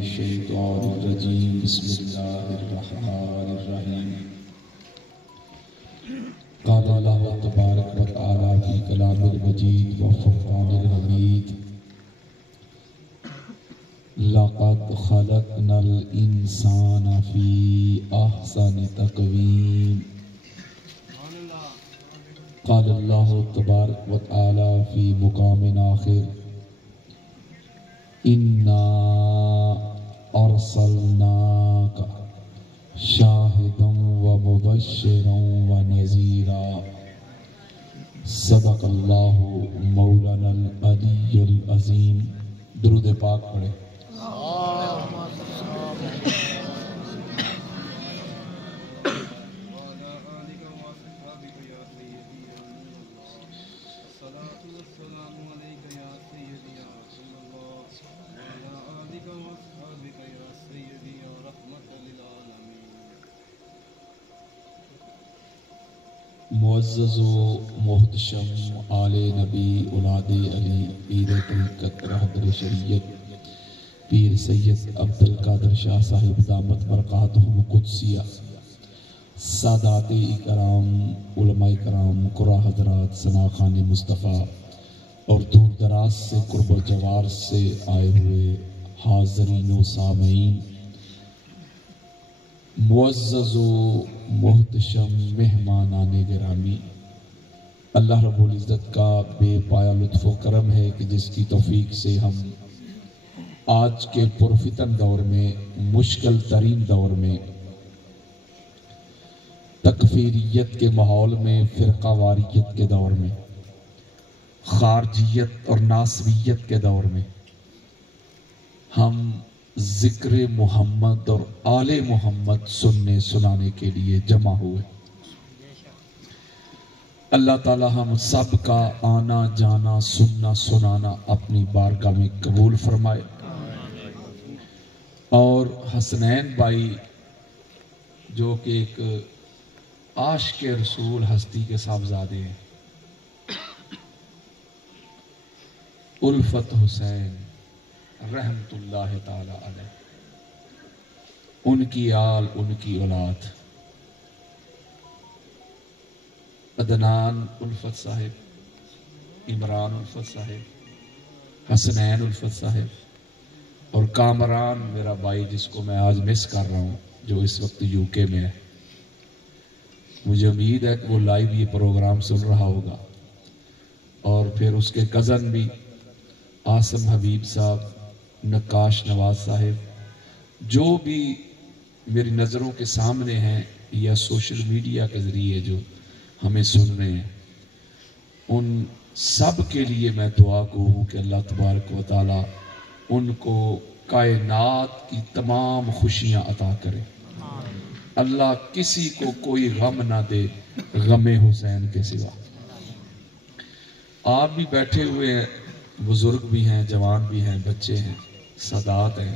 الشیطان الرجیم بسم اللہ الرحمن الرحیم قال اللہ تبارک و تعالی فی کلام المجید و فرقان الحمید لقد خلقنا الانسان فی احسن تقویم قال اللہ تبارک و تعالی فی مقام آخر اِنَّا أَرْسَلْنَاكَ شَاهِدًا وَمُبَشِّرًا وَنَذِيرًا صدق اللہ مولانا العلی العظیم۔ درود پاک پڑھے۔ معزز و محتشم آل نبی اولاد علی پیر طریقت رہبر شریعت پیر سید عبدالقادر شاہ صاحب دامت برکاتہم قدسیہ، سادات اکرام، علماء کرام، قرآ حضرات، ثناخان مصطفیٰ اور دور دراز سے قرب و جوار سے آئے ہوئے حاضرین و سامعین، معزز و محتشم مہمانان گرامی، اللہ رب العزت کا بے پایا لطف و کرم ہے کہ جس کی توفیق سے ہم آج کے پرفتن دور میں، مشکل ترین دور میں، تکفیریت کے ماحول میں، فرقہ واریت کے دور میں، خارجیت اور ناسویت کے دور میں ہم ذکر محمد اور آل محمد سننے سنانے کے لیے جمع ہوئے۔ اللہ تعالی ہم سب کا آنا جانا سننا سنانا اپنی بارگاہ میں قبول فرمائے، اور حسنین بھائی جو کہ ایک عاشق رسول ہستی کے صاحبزادے ہیں، الفت حسین رحمت اللہ تعالی علیہ، ان کی آل، ان کی اولاد، عدنان الفت صاحب، عمران الفت صاحب، حسنین الفت صاحب اور کامران میرا بھائی جس کو میں آج مس کر رہا ہوں، جو اس وقت یو کے میں ہے۔ مجھے امید ہے کہ وہ لائیو یہ پروگرام سن رہا ہوگا، اور پھر اس کے کزن بھی عاصم حبیب صاحب، نقاش نواز صاحب، جو بھی میری نظروں کے سامنے ہیں یا سوشل میڈیا کے ذریعے جو ہمیں سن رہے ہیں، ان سب کے لیے میں دعا کو ہوں کہ اللہ تبارک و تعالی ان کو کائنات کی تمام خوشیاں عطا کرے۔ اللہ کسی کو کوئی غم نہ دے غم حسین کے سوا۔ آپ بھی بیٹھے ہوئے ہیں، بزرگ بھی ہیں، جوان بھی ہیں، بچے ہیں، سادات ہیں،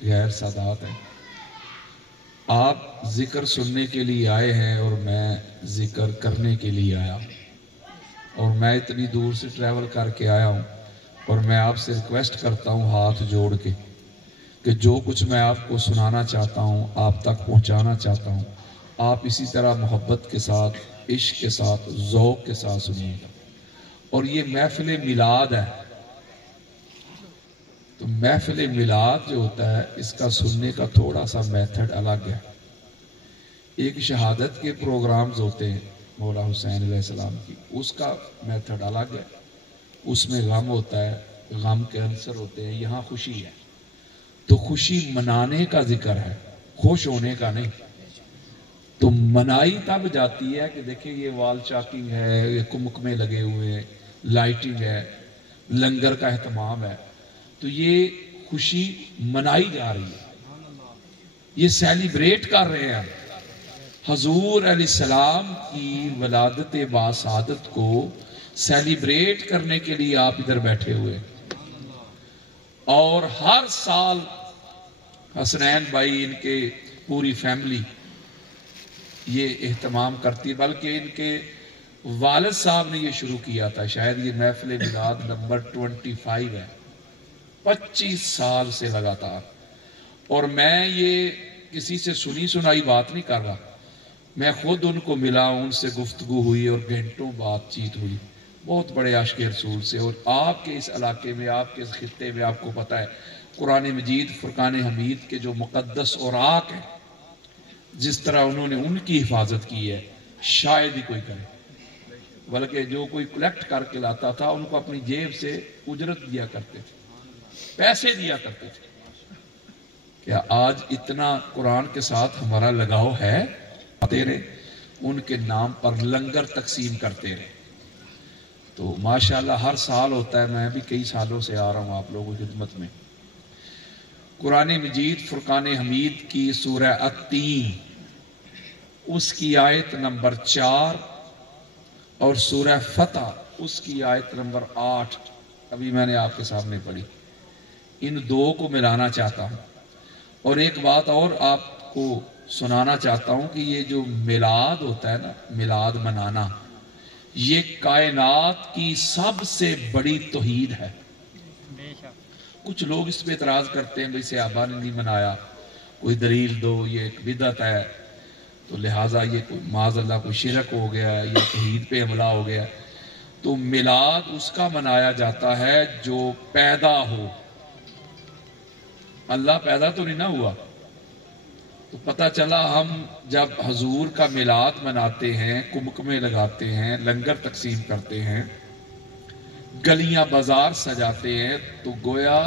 غیر سادات ہیں۔ آپ ذکر سننے کے لیے آئے ہیں اور میں ذکر کرنے کے لیے آیا ہوں، اور میں اتنی دور سے ٹریول کر کے آیا ہوں، اور میں آپ سے ریکویسٹ کرتا ہوں ہاتھ جوڑ کے کہ جو کچھ میں آپ کو سنانا چاہتا ہوں، آپ تک پہنچانا چاہتا ہوں، آپ اسی طرح محبت کے ساتھ، عشق کے ساتھ، ذوق کے ساتھ سنیے گا۔ اور یہ محفل میلاد ہے، تو محفل میلاد جو ہوتا ہے اس کا سننے کا تھوڑا سا میتھڈ الگ ہے۔ ایک شہادت کے پروگرامز ہوتے ہیں مولا حسین علیہ السلام کی، اس کا میتھڈ الگ ہے، اس میں غم ہوتا ہے، غم کے عنصر ہوتے ہیں۔ یہاں خوشی ہے، تو خوشی منانے کا ذکر ہے، خوش ہونے کا نہیں۔ تو منائی تب جاتی ہے کہ دیکھیں یہ وال چاکنگ ہے، یہ کمکمے لگے ہوئے ہیں، لائٹنگ ہے، لنگر کا اہتمام ہے، تو یہ خوشی منائی جا رہی ہے، یہ سیلیبریٹ کر رہے ہیں۔ حضور علیہ السلام کی ولادت باسعادت کو سیلیبریٹ کرنے کے لیے آپ ادھر بیٹھے ہوئے، اور ہر سال حسنین بھائی، ان کے پوری فیملی یہ اہتمام کرتی، بلکہ ان کے والد صاحب نے یہ شروع کیا تھا۔ شاید یہ محفل میلاد نمبر 25 ہے، 25 سال سے لگاتار اور میں یہ کسی سے سنی سنائی بات نہیں کر رہا، میں خود ان کو ملا، ان سے گفتگو ہوئی اور گھنٹوں بات چیت ہوئی بہت بڑے عاشق رسول سے. اور آپ کے اس علاقے میں، آپ کے اس خطے میں، آپ کو پتہ ہے قرآن مجید فرقان حمید کے جو مقدس اوراق ہیں، جس طرح انہوں نے ان کی حفاظت کی ہے شاید ہی کوئی کرے. بلکہ جو کوئی کلیکٹ کر کے لاتا تھا ان کو اپنی جیب سے اجرت دیا کرتے تھے، پیسے دیا کرتے تھے. کیا آج اتنا قرآن کے ساتھ ہمارا لگاؤ ہے؟ تیرے ان کے نام پر لنگر تقسیم کرتے رہے. تو ماشاءاللہ ہر سال ہوتا ہے، میں بھی کئی سالوں سے آ رہا ہوں آپ لوگوں کی خدمت میں. قرآن مجید فرقان حمید کی سورہ التین، اس کی آیت نمبر 4 اور سورہ فتح اس کی آیت نمبر 8 ابھی میں نے آپ کے سامنے پڑھی. ان دو کو ملانا چاہتا ہوں. اور ایک بات اور آپ کو سنانا چاہتا ہوں کہ یہ جو میلاد ہوتا ہے نا، میلاد منانا، یہ کائنات کی سب سے بڑی توحید ہے. کچھ لوگ اس پہ اعتراض کرتے ہیں بھئی صحابہ نے نہیں منایا، کوئی دلیل دو، یہ ایک بدعت ہے، تو لہٰذا یہ کوئی معاذ اللہ کوئی شرک ہو گیا، یہ توحید پہ حملہ ہو گیا. تو میلاد اس کا منایا جاتا ہے جو پیدا ہو. اللہ پیدا تو نہیں نہ ہوا. تو پتہ چلا ہم جب حضور کا میلاد مناتے ہیں، کمکمے لگاتے ہیں، لنگر تقسیم کرتے ہیں، گلیاں بازار سجاتے ہیں، تو گویا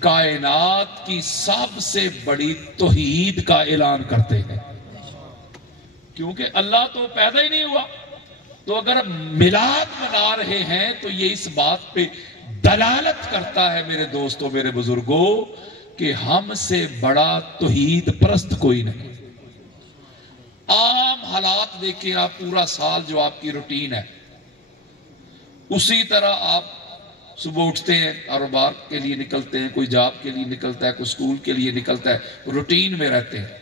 کائنات کی سب سے بڑی توحید کا اعلان کرتے ہیں. کیونکہ اللہ تو پیدا ہی نہیں ہوا. تو اگر میلاد منا رہے ہیں تو یہ اس بات پہ دلالت کرتا ہے میرے دوستوں، میرے بزرگوں، کہ ہم سے بڑا توحید پرست کوئی نہیں. عام حالات دیکھیں آپ، پورا سال جو آپ کی روٹین ہے، اسی طرح آپ صبح اٹھتے ہیں، کاروبار کے لیے نکلتے ہیں، کوئی جاب کے لیے نکلتا ہے، کوئی اسکول کے لیے نکلتا ہے، روٹین میں رہتے ہیں.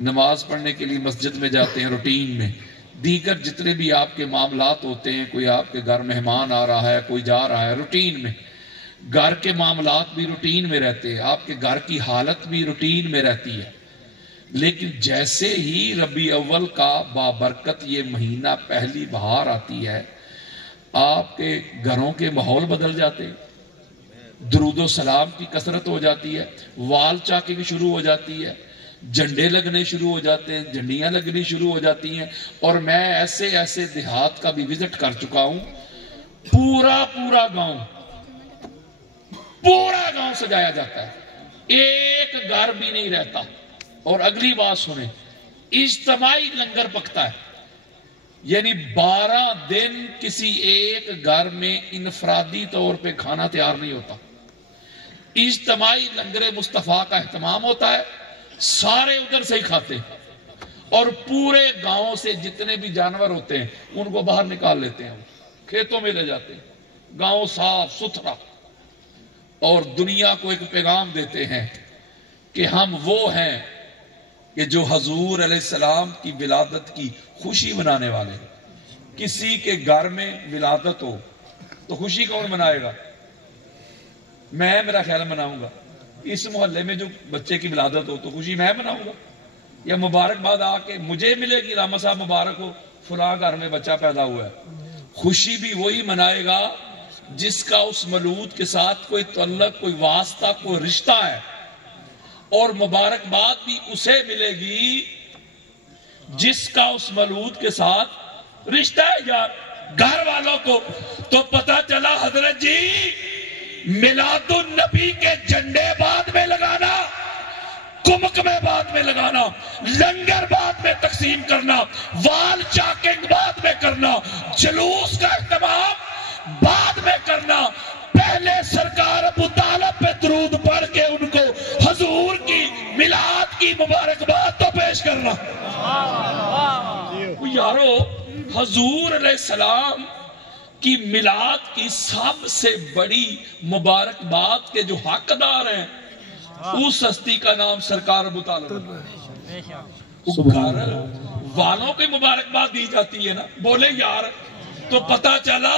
نماز پڑھنے کے لیے مسجد میں جاتے ہیں، روٹین میں. دیگر جتنے بھی آپ کے معاملات ہوتے ہیں، کوئی آپ کے گھر مہمان آ رہا ہے، کوئی جا رہا ہے، روٹین میں. گھر کے معاملات بھی روٹین میں رہتے ہیں، آپ کے گھر کی حالت بھی روٹین میں رہتی ہے. لیکن جیسے ہی ربیع اول کا بابرکت یہ مہینہ پہلی بہار آتی ہے، آپ کے گھروں کے ماحول بدل جاتے ہیں. درود و سلام کی کثرت ہو جاتی ہے، وال چاکنگ شروع ہو جاتی ہے، جھنڈے لگنے شروع ہو جاتے ہیں، جھنڈیاں لگنی شروع ہو جاتی ہیں. اور میں ایسے ایسے دیہات کا بھی وزٹ کر چکا ہوں، پورا گاؤں سجایا جاتا ہے، ایک گھر بھی نہیں رہتا. اور اگلی بات سنیں، اجتماعی لنگر پکتا ہے. یعنی 12 دن کسی ایک گھر میں انفرادی طور پہ کھانا تیار نہیں ہوتا. اجتماعی لنگر مصطفیٰ کا اہتمام ہوتا ہے، سارے ادھر سے ہی کھاتے ہیں. اور پورے گاؤں سے جتنے بھی جانور ہوتے ہیں ان کو باہر نکال لیتے ہیں، کھیتوں میں لے جاتے ہیں. گاؤں صاف ستھرا. اور دنیا کو ایک پیغام دیتے ہیں کہ ہم وہ ہیں کہ جو حضور علیہ السلام کی ولادت کی خوشی منانے والے ہیں. کسی کے گھر میں ولادت ہو تو خوشی کون منائے گا؟ میں میرا خیال مناؤں گا. اس محلے میں جو بچے کی ولادت ہو تو خوشی میں مناؤں گا، یا مبارکباد آ کے مجھے ملے گی، راما صاحب مبارک ہو، فلاں گھر میں بچہ پیدا ہوا ہے. خوشی بھی وہی منائے گا جس کا اس مولود کے ساتھ کوئی تعلق، کوئی واسطہ، کوئی رشتہ ہے. اور مبارکباد بھی اسے ملے گی جس کا اس مولود کے ساتھ رشتہ ہے. یار گھر والوں کو تو پتا چلا حضرت جی میلاد النبی کے جھنڈے بعد میں لگانا، کمکمے بعد میں لگانا، لنگر بعد میں تقسیم کرنا، وال چاکنگ بعد میں کرنا، جلوس کا اہتمام بعد میں کرنا، پہلے سرکار ابو طالب پہ درود پڑھ کے ان کو حضور کی میلاد کی مبارکباد تو پیش کرنا. یارو حضور علیہ السلام کی میلاد کی سب سے بڑی مبارکباد کے جو حقدار ہیں اس ہستی کا نام سرکار ابو طالب ہے. گھر والوں کی مبارکباد دی جاتی ہے نا، بولے یار. تو پتا چلا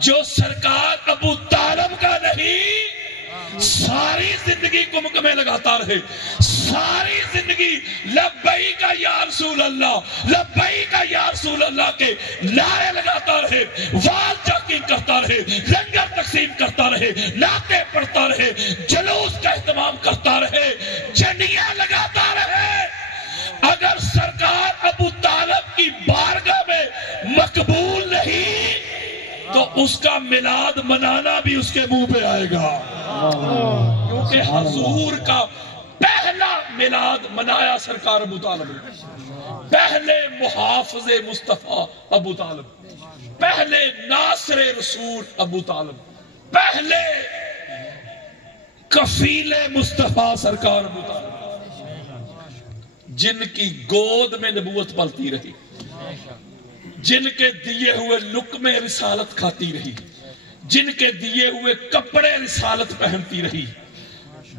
جو سرکار ابو طالب کا نہیں، ساری زندگی کمک میں لگاتا رہے، ساری زندگی لبیک یا رسول اللہ، لبیک یا رسول اللہ کے نعرے لگاتا رہے، وال چاکنگ کرتا رہے، لنگر تقسیم کرتا رہے، نعتیں پڑھتا رہے، جلوس کا اہتمام کرتا رہے، جھنڈیاں لگاتا رہے۔ اگر سرکار ابو طالب کی بارگاہ میں مقبول نہیں تو اس کا میلاد منانا بھی اس کے منہ پہ آئے گا، کیونکہ حضور کا پہلا میلاد منایا سرکار ابو طالب نے، پہلے محافظ مصطفیٰ ابو طالب، پہلے ناصر رسول ابو طالب، پہلے کفیل مصطفیٰ سرکار ابو طالب، جن کی گود میں نبوت پلتی رہی، جن کے دیے ہوئے لقمے رسالت کھاتی رہی، جن کے دیے ہوئے کپڑے رسالت پہنتی رہی،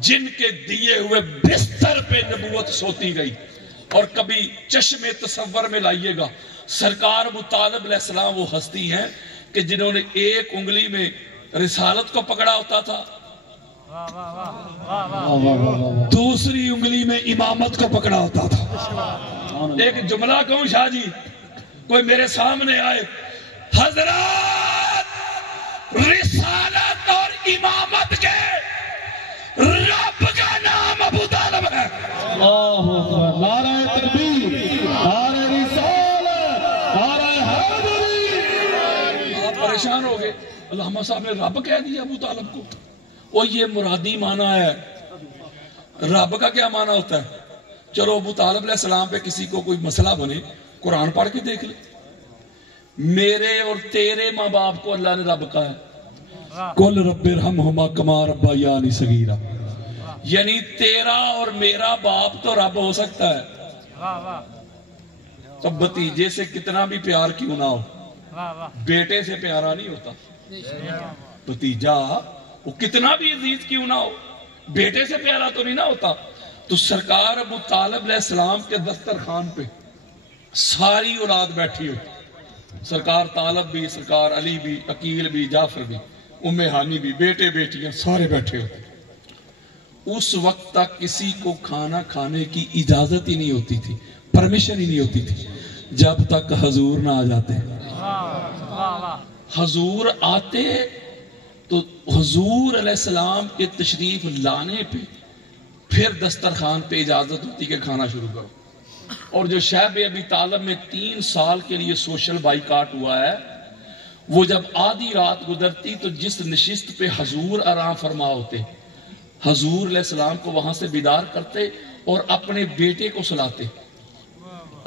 جن کے دیے ہوئے بستر پہ نبوت سوتی رہی۔ اور کبھی چشم تصور میں لائیے گا، سرکار ابو طالب علیہ السلام وہ ہستی ہیں کہ جنہوں نے ایک انگلی میں رسالت کو پکڑا ہوتا تھا، دوسری انگلی میں امامت کو پکڑا ہوتا تھا۔ ایک جملہ کہوں شاہ جی، کوئی میرے سامنے آئے، حضرات رسالت اور امامت کے رب کا نام ابو طالب ہے۔ نعرہ تکبیر، نعرہ رسالت، نعرہ حیدری۔ آپ پریشان ہو گئے، علامہ صاحب نے رب کہہ دیا ابو طالب کو، اور یہ مرادی معنی ہے، رب کا کیا معنی ہوتا ہے؟ چلو ابو طالب علیہ السلام پہ کسی کو کوئی مسئلہ بنے، قرآن پڑھ کے دیکھ لے۔ میرے اور تیرے ماں باپ کو اللہ نے رب کہا ہے، قل رب ارحمہما کما ربیانی صغیرا، یعنی تیرا اور میرا باپ تو رب ہو سکتا ہے، تو بھتیجے سے کتنا بھی پیار کیوں نہ ہو، بیٹے سے پیارا نہیں ہوتا۔ بھتیجا وہ کتنا بھی عزیز کیوں نہ ہو، بیٹے سے پیارا تو نہیں نہ ہوتا۔ تو سرکار ابو طالب علیہ السلام کے دسترخوان پہ ساری اولاد بیٹھی ہو، سرکار طالب بھی، سرکار علی بھی، عقیل بھی، جعفر بھی، ام ہانی بھی، بیٹے بیٹیاں سارے بیٹھے ہو۔ اس وقت تک کسی کو کھانا کھانے کی اجازت ہی نہیں ہوتی تھی، پرمیشن ہی نہیں ہوتی تھی، جب تک حضور نہ آ جاتے۔ حضور آتے تو حضور علیہ السلام کے تشریف لانے پہ پھر دسترخوان پہ اجازت ہوتی کہ کھانا شروع کرو۔ اور جو شیب ابی طالب میں 3 سال کے لیے سوشل بائیکاٹ ہوا ہے، وہ جب آدھی رات گزرتی تو جس نشست پہ حضور آرام فرما ہوتے، حضور علیہ السلام کو وہاں سے بیدار کرتے اور اپنے بیٹے کو سلاتے،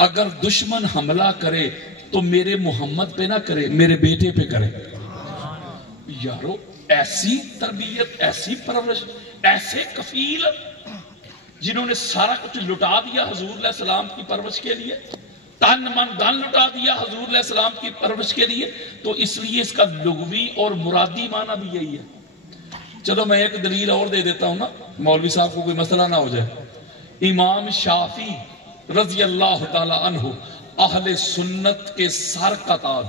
اگر دشمن حملہ کرے تو میرے محمد پہ نہ کرے، میرے بیٹے پہ کرے۔ یارو ایسی تربیت، ایسی پرورش، ایسے کفیل جنہوں نے سارا کچھ لٹا دیا حضور علیہ السلام کی پرورش کے لیے، تن من دھن لٹا دیا حضور علیہ السلام کی پرورش کے لیے، تو اس لیے اس کا لغوی اور مرادی معنی بھی یہی ہے۔ چلو میں ایک دلیل اور دے دیتا ہوں نا، مولوی صاحب کو کوئی مسئلہ نہ ہو جائے۔ امام شافعی رضی اللہ تعالی عنہ اہل سنت کے سر کا تاج،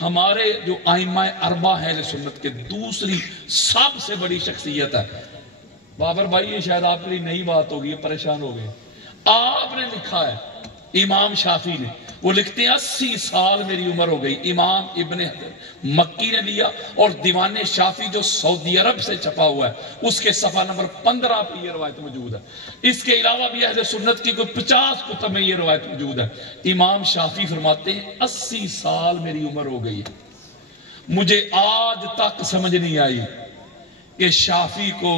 ہمارے جو ائمہ اربعہ ہیں اہل سنت کے دوسری سب سے بڑی شخصیت ہے۔ بابر بھائی یہ شاید آپ کے لیے نئی بات ہوگی، پریشان ہو گئے۔ آپ نے لکھا ہے امام شافعی نے، وہ لکھتے ہیں 80 سال میری عمر ہو گئی۔ امام ابن مکی نے لیا، اور دیوان شافعی جو سعودی عرب سے چھپا ہوا ہے اس کے صفحہ نمبر 15 پہ یہ روایت موجود ہے۔ اس کے علاوہ بھی اہل سنت کی کوئی 50 کتب میں یہ روایت موجود ہے۔ امام شافعی فرماتے ہیں 80 سال میری عمر ہو گئی ہے، مجھے آج تک سمجھ نہیں آئی کہ شافعی کو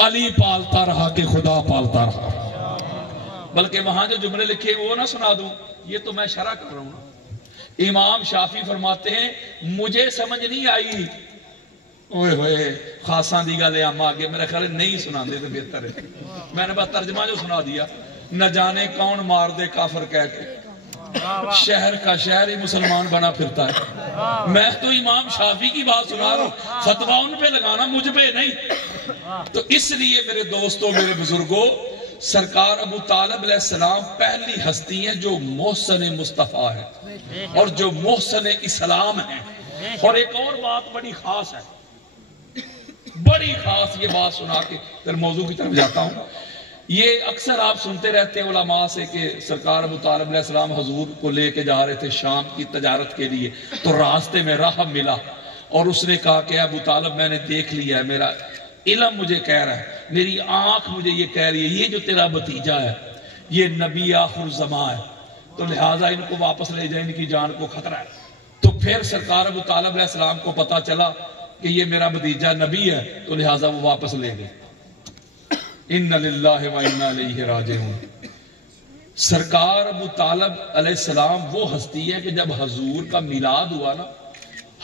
علی پالتا رہا کہ خدا پالتا رہا۔ بلکہ وہاں جو جملے لکھے وہ نہ سنا دوں، یہ تو میں شرح کر رہا ہوں۔ امام شافعی فرماتے ہیں مجھے سمجھ نہیں آئی، اوئے ہوئے خاصاں دی گل ہم آگے میرا خیال نہیں سنا دے تو بہتر ہے، میں نے بس ترجمہ جو سنا دیا، نہ جانے کون مار دے کافر کہہ کے، شہر کا شہر ہی مسلمان بنا پھرتا ہے۔ میں تو امام شافعی کی بات سنا رہا ہوں، فتویٰ ان پہ لگانا مجھ پہ نہیں۔ تو اس لیے میرے دوستوں، میرے بزرگوں، سرکار ابو طالب علیہ السلام پہلی ہستی ہیں جو محسن مصطفیٰ ہے اور جو محسن اسلام ہے۔ اور ایک اور بات بڑی خاص ہے، بڑی خاص یہ بات سنا کے پھر موضوع کی طرف جاتا ہوں. یہ اکثر آپ سنتے رہتے ہیں علماء سے کہ سرکار ابو طالب علیہ السلام حضور کو لے کے جا رہے تھے شام کی تجارت کے لیے, تو راستے میں راہب ملا اور اس نے کہا کہ ابو طالب میں نے دیکھ لیا ہے, میرا علم مجھے کہہ رہا ہے, میری آنکھ مجھے یہ کہہ رہی ہے یہ جو تیرا بھتیجا ہے یہ نبی آخر الزمان ہے, تو لہٰذا ان کو واپس لے جائیں, ان کی جان کو خطرہ ہے. تو پھر سرکار ابو طالب علیہ السلام کو پتا چلا کہ یہ میرا بھتیجا نبی ہے, تو لہٰذا وہ واپس لے گئے. ان للہ و انا الیہ راجعون. سرکار ابو طالب علیہ السلام وہ ہستی ہے کہ جب حضور کا میلاد ہوا نا,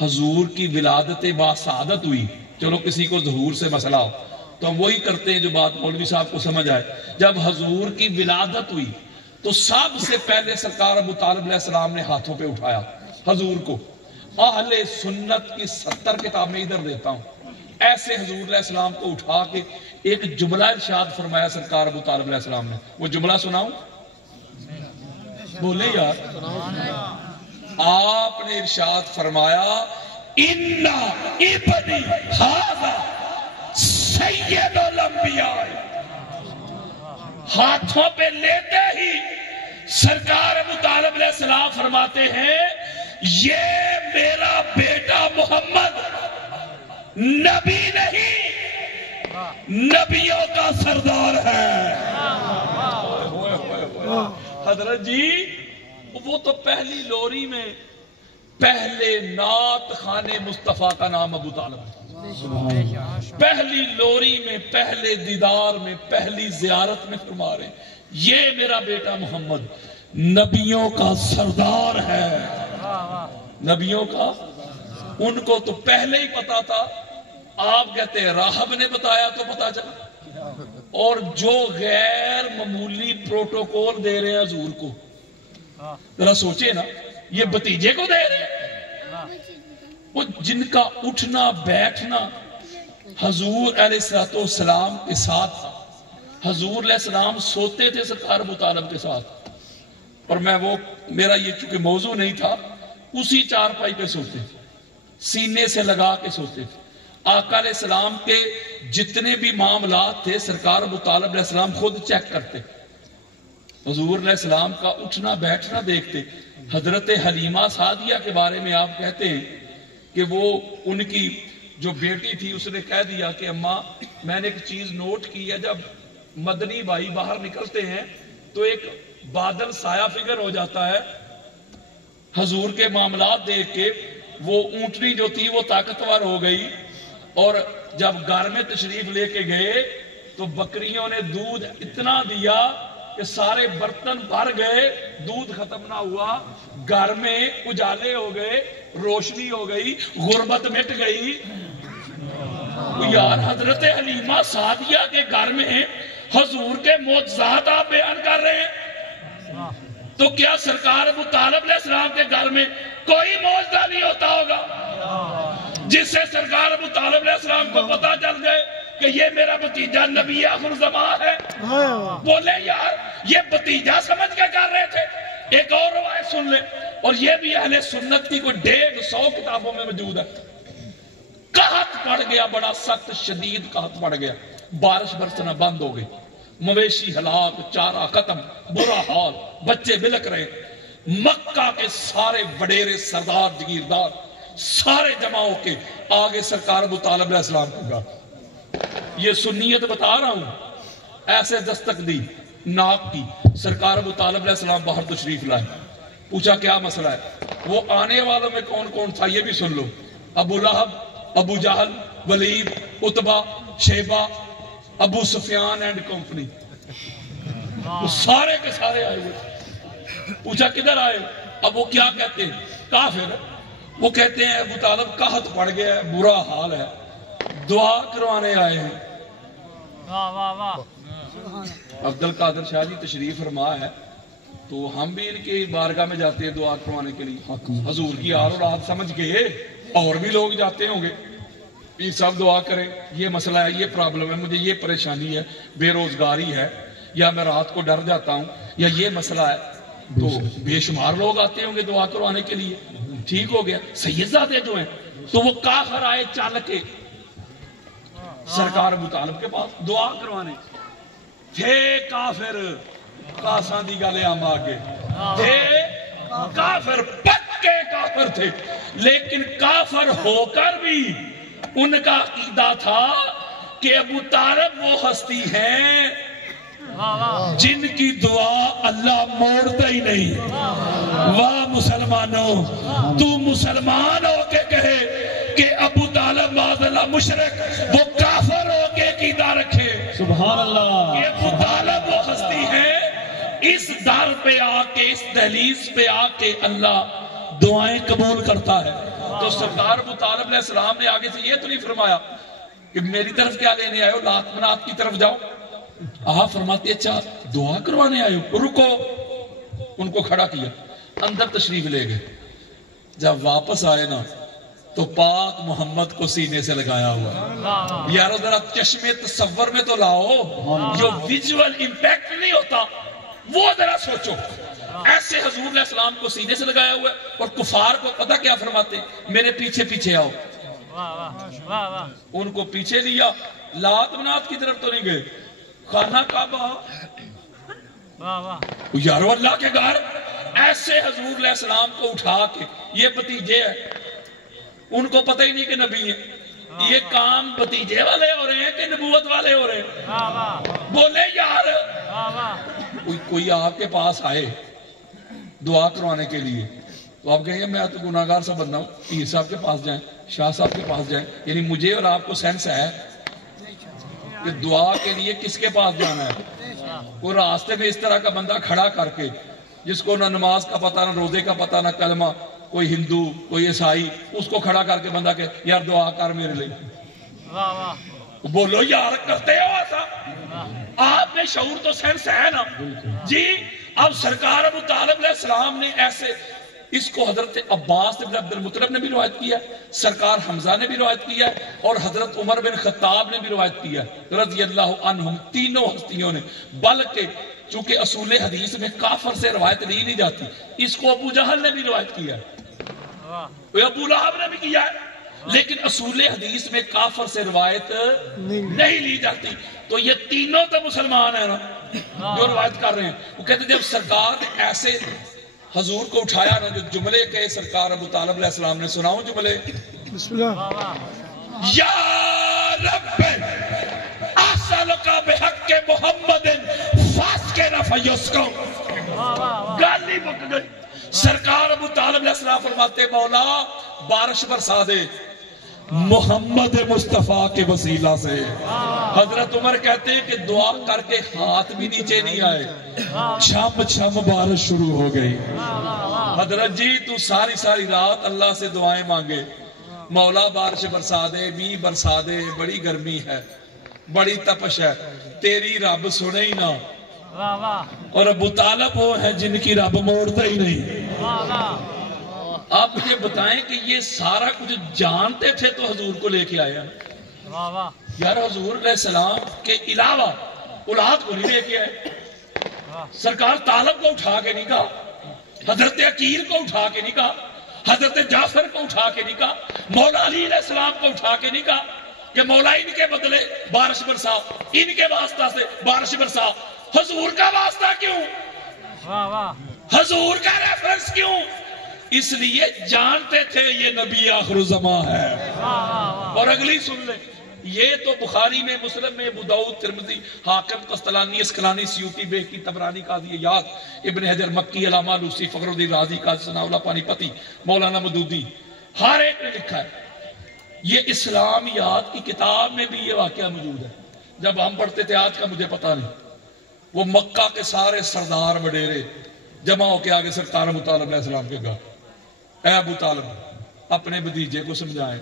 حضور کی ولادت باسعادت ہوئی, چلو کسی کو ظہور سے مسئلہ ہو تو ہم وہی کرتے ہیں جو بات مولوی صاحب کو سمجھ آئے. جب حضور کی ولادت ہوئی تو سب سے پہلے سرکار ابو طالب علیہ السلام نے ہاتھوں پہ اٹھایا حضور کو. اہل سنت کی 70 کتابیں ادھر دیتا ہوں, ایسے حضور علیہ السلام کو اٹھا کے ایک جملہ ارشاد فرمایا سرکار ابو طالب علیہ السلام نے. وہ جملہ سناؤں؟ بولے یار. آپ نے ارشاد فرمایا اِنَّا ابنی ھذا سید الانبیاء. ہاتھوں پہ لیتے ہی سرکار ابو طالب علیہ السلام فرماتے ہیں یہ میرا بیٹا محمد نبی نہیں نبیوں کا سردار ہے. حضرت جی وہ تو پہلی لوری میں پہلے نعت خانے مصطفیٰ کا نام ابو طالب ہے. پہلی لوری میں پہلے دیدار میں پہلی زیارت میں فرما رہے ہیں یہ میرا بیٹا محمد نبیوں کا سردار ہے. نبیوں کا ان کو تو پہلے ہی پتا تھا, آپ کہتے ہیں راہب نے بتایا تو پتا چلا. اور جو غیر معمولی پروٹوکول دے رہے ہیں حضور کو, ذرا سوچے نا, یہ بھتیجے کو دے رہے ہیں, وہ جن کا اٹھنا بیٹھنا حضور علیہ السلام کے ساتھ, حضور علیہ السلام سوتے تھے سرکار ابو طالب کے ساتھ, اور میں وہ میرا یہ چونکہ موضوع نہیں تھا اسی چارپائی پہ سوتے تھے, سینے سے لگا کے سوتے تھے. آقا علیہ السلام کے جتنے بھی معاملات تھے سرکار ابو طالب علیہ السلام خود چیک کرتے, حضور علیہ السلام کا اٹھنا بیٹھنا دیکھتے. حضرت حلیمہ سعدیہ کے بارے میں آپ کہتے ہیں کہ وہ ان کی جو بیٹی تھی اس نے کہہ دیا کہ اماں میں نے ایک چیز نوٹ کی ہے, جب مدنی بھائی باہر نکلتے ہیں تو ایک بادل سایہ فگر ہو جاتا ہے. حضور کے معاملات دیکھ کے وہ اونٹنی جو تھی وہ طاقتور ہو گئی, اور جب گھر میں تشریف لے کے گئے تو بکریوں نے دودھ اتنا دیا کہ سارے برتن بھر گئے, دودھ ختم نہ ہوا, گھر میں اجالے ہو گئے, روشنی ہو گئی, غربت مٹ گئی. یار حضرت حلیمہ سعدیہ کے گھر میں حضور کے معجزات آپ بیان کر رہے ہیں, تو کیا سرکار ابو طالب علیہ السلام کے گھر میں کوئی معجزہ نہیں ہوتا ہوگا جس سے سرکار ابو طالب علیہ السلام کو پتا چل جائے کہ یہ میرا بھتیجا نبی آخر الزمان ہے؟ بولے یار یہ بھتیجا سمجھ کے کر رہے تھے. ایک اور روایت سن لیں, اور یہ بھی اہل سنت کی کوئی 150 کتابوں میں موجود ہے. قحط پڑ گیا, بڑا سخت شدید قحط پڑ گیا, بارش برسنا بند ہو گئی, مویشی ہلاک, چارہ ختم, برا حال, بچے بلک رہے. مکہ کے سارے وڈیرے سردار جگیردار سارے جمع ہو کے آگے سرکار ابو طالب علیہ السلام کو گا. یہ سنیت بتا رہا ہوں, ایسے دستک دی ناک کی. سرکار ابو طالب علیہ السلام باہر تشریف لائے, پوچھا کیا مسئلہ ہے. وہ آنے والوں میں کون کون تھا یہ بھی سن لو. ابو لہب, ابو جہل, ولید, عتبہ, شیبہ, ابو سفیان اینڈ کمپنی, وہ سارے کے سارے آئے ہوئے. پوچھا کدھر آئے؟ اب وہ کیا کہتے ہیں؟ کافر. وہ کہتے ہیں ابو طالب قحط پڑ گیا ہے, برا حال ہے, دعا کروانے آئے ہیں. عبد القادر شاہ جی تشریف فرما ہے, تو ہم بھی ان کی بارگاہ میں جاتے ہیں دعا کروانے کے لیے. حضور کی آل و رات سمجھ کے اور بھی لوگ جاتے ہوں گے, یہ سب دعا کریں, یہ مسئلہ ہے, یہ پرابلم ہے, مجھے یہ پریشانی ہے, بے روزگاری ہے, یا میں رات کو ڈر جاتا ہوں, یا یہ مسئلہ ہے. تو بے شمار لوگ آتے ہوں گے دعا کروانے کے لیے. ٹھیک ہو گیا. سید زادے جو ہیں تو وہ کافر آئے چل کے, سرکار ابو طالب کے پاس دعا کروانے تھے کافر کاساں دی گالے ہم آگے تھے کافر پکے کافر تھے لیکن کافر ہو کر بھی ان کا عقیدہ تھا کہ ابو طالب وہ ہستی ہیں جن کی دعا اللہ موڑتا ہی نہیں. واہ مسلمانوں تو مسلمان ہو کے کہے کہ ابو طالب معاذ اللہ مشرک وہ کافر ہو کے عقیدہ رکھے سبحان اللہ کہ ابو طالب وہ ہستی ہے اس در پہ آ کے اس دہلیز پہ آ کے اللہ دعائیں قبول کرتا ہے. تو سردار ابو طالب علیہ السلام نے آگے سے یہ تو نہیں فرمایا کہ میری طرف کیا لینے آئے ہو لات منات کی طرف جاؤ. آپ فرماتے اچھا دعا کروانے آئے ہو رکو. ان کو کھڑا کیا اندر تشریف لے گئے. جب واپس آئے نا تو پاک محمد کو سینے سے لگایا ہوا. یارو ذرا چشمے تصور میں تو لاؤ جو ویژول امپیکٹ نہیں ہوتا وہ ذرا سوچو. ایسے حضور علیہ السلام کو سینے سے لگایا ہوا ہے اور کفار کو پتہ کیا فرماتے میرے پیچھے پیچھے آؤ. ان کو پیچھے لیا لات منات کی طرف تو نہیں گئے خانہ کعبہ یارو اللہ کے گھر. ایسے حضور علیہ السلام کو اٹھا کے یہ بھتیجے ہیں ان کو پتہ ہی نہیں کہ نبی ہیں. یہ کام بھتیجے والے ہو رہے ہیں کہ نبوت والے ہو رہے ہیں. بولے یار کوئی آپ کے پاس آئے دعا کروانے کے لیے تو آپ کہیں گے میں تو گناہگار سا بندہ ہوں پیر صاحب کے پاس جائیں شاہ صاحب کے پاس جائیں. یعنی مجھے اور آپ کو سینس ہے کہ دعا کے لیے کس کے پاس جانا ہے. کوئی راستے میں اس طرح کا بندہ کھڑا کر کے جس کو نہ نماز کا پتہ نہ روزے کا پتہ نہ کلمہ کوئی ہندو کوئی عیسائی اس کو کھڑا کر کے بندہ کہ یار دعا کر میرے لیے. بولو یار کرتے ہو ایسا آپ میں شعور تو سینس ہے نا جی. اب سرکار ابو طالب علیہ السلام نے ایسے اس کو حضرت عباس بن عبد المطلب نے بھی روایت کیا سرکار حمزہ نے بھی روایت کیا اور حضرت عمر بن خطاب نے بھی روایت کیا رضی اللہ عنہم تینوں ہستیوں نے. بلکہ چونکہ اصول حدیث میں کافر سے روایت نہیں جاتی اس کو ابو جہل نے بھی روایت کیا ابو لہب نے بھی کیا ہے لیکن اصول حدیث میں کافر سے روایت نہیں لی جاتی. تو یہ تینوں تو مسلمان ہیں نا جو روایت کر رہے ہیں. وہ کہتے جب سرکار نے ایسے حضور کو اٹھایا نا جو جملے کہے سرکار ابو طالب علیہ السلام نے سناؤں جملے بسم اللہ یا رب اسألک بحق محمد فاسقنا فیسقو. گالی بک گئی. سرکار ابو طالب علیہ السلام فرماتے مولا بارش برسا دے محمد مصطفیٰ کے وسیلہ سے. حضرت عمر کہتے ہیں کہ دعا کر کے ہاتھ بھی نیچے نہیں آئے چھم چھم بارش شروع ہو گئی. حضرت جی تو ساری رات اللہ سے دعائیں مانگے مولا بارش برسا دے بھی برسا دے بڑی گرمی ہے بڑی تپش ہے تیری رب سنے ہی نہ. اور ابو طالب وہ ہے جن کی رب موڑتا ہی نہیں. آپ مجھے بتائیں کہ یہ سارا کچھ جانتے تھے تو حضور کو لے کے آیا یار. حضور علیہ السلام کے علاوہ اولاد کو نہیں لے کے آئے. سرکار طالب کو اٹھا کے نہیں کہا حضرت عقیل کو اٹھا کے نہیں کہا حضرت جعفر کو اٹھا کے نہیں کہا مولا علی علیہ السلام کو اٹھا کے نہیں کہا کہ مولا ان کے بدلے بارش برسا ان کے واسطہ سے بارش برسا. حضور کا واسطہ کیوں حضور کا ریفرنس کیوں؟ اس لیے جانتے تھے یہ نبی آخر الزمان ہے. اور اگلی سن لیں یہ تو بخاری میں مسلم میں ابو داؤد ترمذی حاکم قسطلانی اسقلانی سیوطی بیہقی طبرانی قاضی عیاض ابن حجر مکی علامہ لوسی فخر الدین رازی قاضی ثناء اللہ پانی پتی مولانا مودودی ہر ایک نے لکھا ہے. یہ اسلامیات کی کتاب میں بھی یہ واقعہ موجود ہے. جب ہم پڑھتے تھے آج کا مجھے پتا نہیں وہ مکہ کے سارے سردار وڈیرے جمع ہو کے آگے سرکار ابو طالب علیہ السلام کے گھر اے ابو طالب اپنے بھتیجے کو سمجھائیں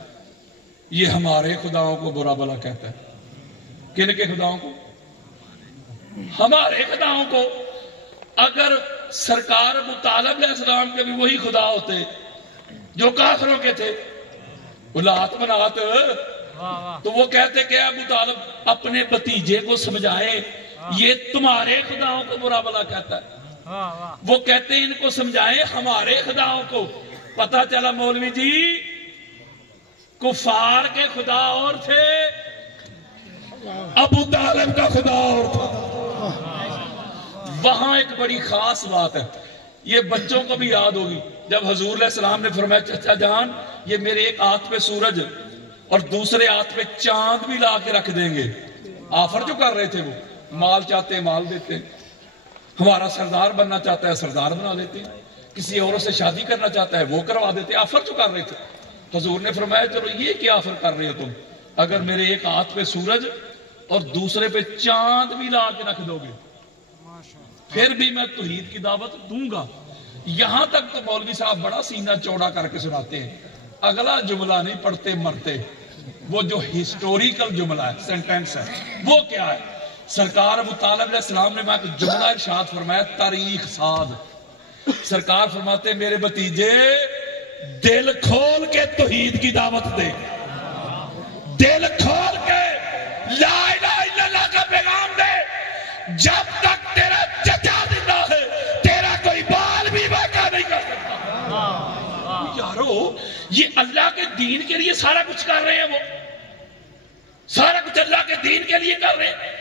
یہ ہمارے خداؤں کو برا بلا کہتا ہے. کن کے خداؤں کو؟ ہمارے خداؤں کو. اگر سرکار ابو طالب علیہ السلام کے بھی وہی خدا ہوتے جو کافروں کے تھے لات منات تو وہ کہتے کہ ابو طالب اپنے بھتیجے کو سمجھائے یہ تمہارے خداؤں کو برا بلا کہتا ہے. وہ کہتے ہیں ان کو سمجھائیں ہمارے خداؤں کو. پتہ چلا مولوی جی کفار کے خدا اور تھے ابو طالب کا خدا اور تھا۔ وہاں ایک بڑی خاص بات ہے، یہ بچوں کو بھی یاد ہوگی، جب حضور علیہ السلام نے فرمایا چچا جان یہ میرے ایک ہاتھ پہ سورج اور دوسرے ہاتھ پہ چاند بھی لا کے رکھ دیں گے۔ آفر جو کر رہے تھے، وہ مال چاہتے ہیں مال دیتے ہیں، ہمارا سردار بننا چاہتا ہے سردار بنا لیتے ہیں، کسی اور سے شادی کرنا چاہتا ہے وہ کروا دیتے ہیں۔ آفر جو کر رہے تھے، حضور نے فرمایا چلو یہ کیا آفر کر رہے ہو تم، اگر میرے ایک ہاتھ پہ سورج اور دوسرے پہ چاند بھی لا کے رکھ دو گے پھر بھی میں توحید کی دعوت دوں گا۔ یہاں تک تو مولوی صاحب بڑا سینہ چوڑا کر کے سناتے ہیں، اگلا جملہ نہیں پڑھتے مرتے، وہ جو ہسٹوریکل جملہ ہے، سینٹینس ہے، وہ کیا ہے؟ سرکار ابو طالب علیہ السلام نے ایک جملہ ارشاد فرمایا تاریخ ساز۔ سرکار فرماتے ہیں میرے بھتیجے دل کھول کے توحید کی دعوت دے، دل کھول کے لا الہ الا اللہ کا پیغام دے، جب تک تیرا چچا زندہ ہے تیرا کوئی بال بھی بیٹھا نہیں کر سکتا۔ یارو یہ اللہ کے دین کے لیے سارا کچھ کر رہے ہیں، وہ سارا کچھ اللہ کے دین کے لیے کر رہے ہیں۔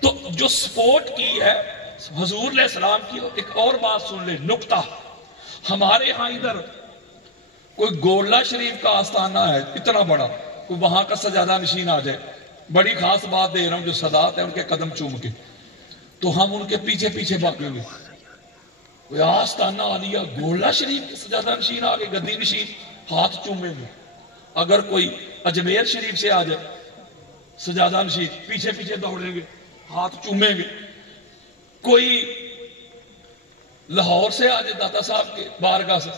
تو جو سپورٹ کی ہے حضور علیہ السلام کی، ایک اور بات سن لے نکتہ، ہمارے ہاں ادھر کوئی گولہ شریف کا آستانہ ہے اتنا بڑا، کوئی وہاں کا سجادہ نشین آ جائے، بڑی خاص بات دے رہا ہوں، جو سادات ہیں ان کے قدم چوم کے تو ہم ان کے پیچھے پیچھے بھاگیں گے۔ کوئی آستانہ عالیہ گولہ شریف کے سجادہ نشین آ گئے، گدی نشین، ہاتھ چومیں گے۔ اگر کوئی اجمیر شریف سے آ جائے سجادہ نشین، پیچھے پیچھے دوڑیں گے، ہاتھ چومیں گے۔ کوئی لاہور سے آ جائے داتا صاحب کے بارگاہ سے،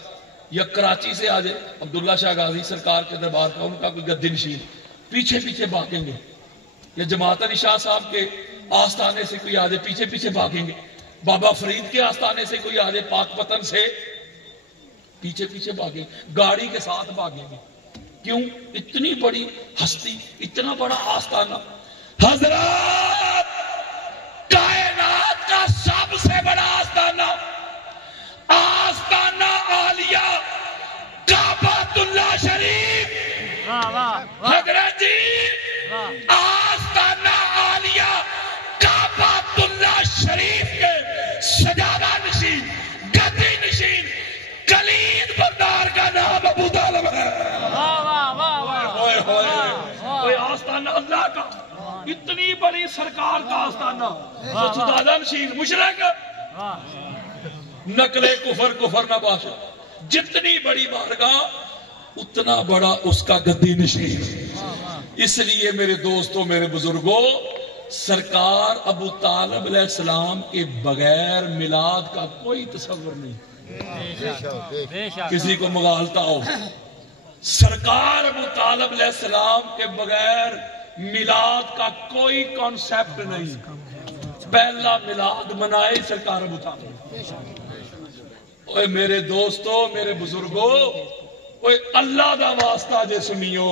یا کراچی سے آ جائے عبداللہ شاہ غازی سرکار کے دربار کا، ان کا کوئی گدی نشین، پیچھے پیچھے بھاگیں گے۔ یا جماعت علی شاہ صاحب کے آستانے سے کوئی آ جائے پیچھے پیچھے بھاگیں گے۔ بابا فرید کے آستانے سے کوئی آ جائے پاک پتن سے، پیچھے پیچھے بھاگیں، گاڑی کے ساتھ بھاگیں گے۔ کیوں؟ اتنی بڑی ہستی، اتنا بڑا آستانہ، حضرات کائنات کا سب سے بڑا آستانہ، آستانہ عالیہ کعبۃ اللہ شریف۔ حضرت جی آستانہ عالیہ کعبۃ اللہ شریف کے سجادہ نشین، گدی نشین، کلید بردار کا نام ابو طالب ہے۔ کوئی آستانہ اللہ کا، اتنی بڑی سرکار کا آستانہ، سجادہ نشین، مشرک نقل کفر کفر نہ باشا، جتنی بڑی بارگاہ اتنا بڑا اس کا گدی نشین۔ اس لیے میرے دوستوں، میرے بزرگوں، سرکار ابو طالب علیہ السلام کے بغیر میلاد کا کوئی تصور نہیں۔ کسی کو مغالطہ ہو، سرکار ابو طالب علیہ السلام کے بغیر میلاد کا کوئی کانسیپٹ نہیں۔ پہلا میلاد منائے سرکار ابو طالب۔ اوے میرے دوستو، میرے بزرگوں، اوے اللہ دا واسطہ جے سنیو،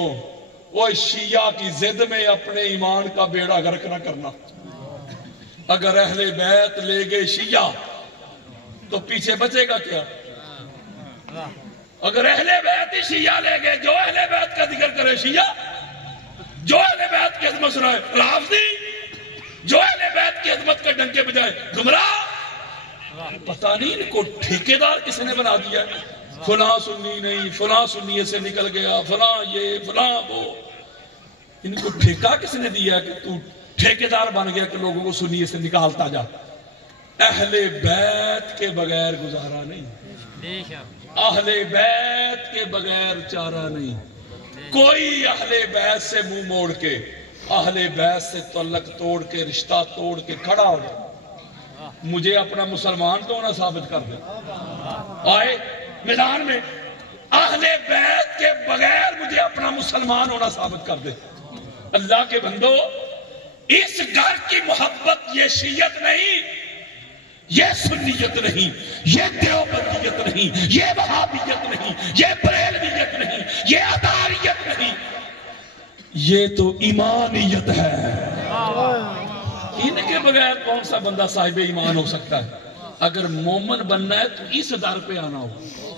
اوے شیعہ کی زد میں اپنے ایمان کا بیڑا غرق نہ کرنا۔ اگر اہل بیت لے گئے شیعہ تو پیچھے بچے گا کیا؟ اگر اہل بیت ہی شیعہ لے گئے، جو اہل بیت کا ذکر کرے شیعہ، جو اہل بیت کی عظمت سنائے رافضی، جو اہل بیت کی عظمت کا ڈنکے بجائے گمراہ۔ پتہ نہیں ان کو ٹھیکیدار کس نے بنا دیا، فلاں سنی نہیں، فلاں سنی سے نکل گیا، فلاں یہ فلاں وہ۔ ان کو ٹھیکہ کس نے دیا کہ تو ٹھیکیدار بن گیا کہ لوگوں کو سنی سے نکالتا جا؟ اہل بیت کے بغیر گزارا نہیں، اہل بیت کے بغیر چارہ نہیں۔ کوئی اہل بیت سے منہ موڑ کے، اہل بیت سے تعلق توڑ کے، رشتہ توڑ کے کھڑا ہو جائے، مجھے اپنا مسلمان تو نہ ثابت کر دے، آئے میدان میں اہل بیت کے بغیر مجھے اپنا مسلمان ہونا ثابت کر دے۔ اللہ کے بندو، اس گھر کی محبت یہ شیعت نہیں، یہ سنیت نہیں، یہ دیوبندیت نہیں، یہ وہابیت نہیں، یہ بریلویت نہیں، یہ اداریت نہیں، یہ تو ایمانیت ہے۔ ان کے بغیر کون سا بندہ صاحب ایمان ہو سکتا ہے؟ اگر مومن بننا ہے تو اس در پہ آنا ہوگا،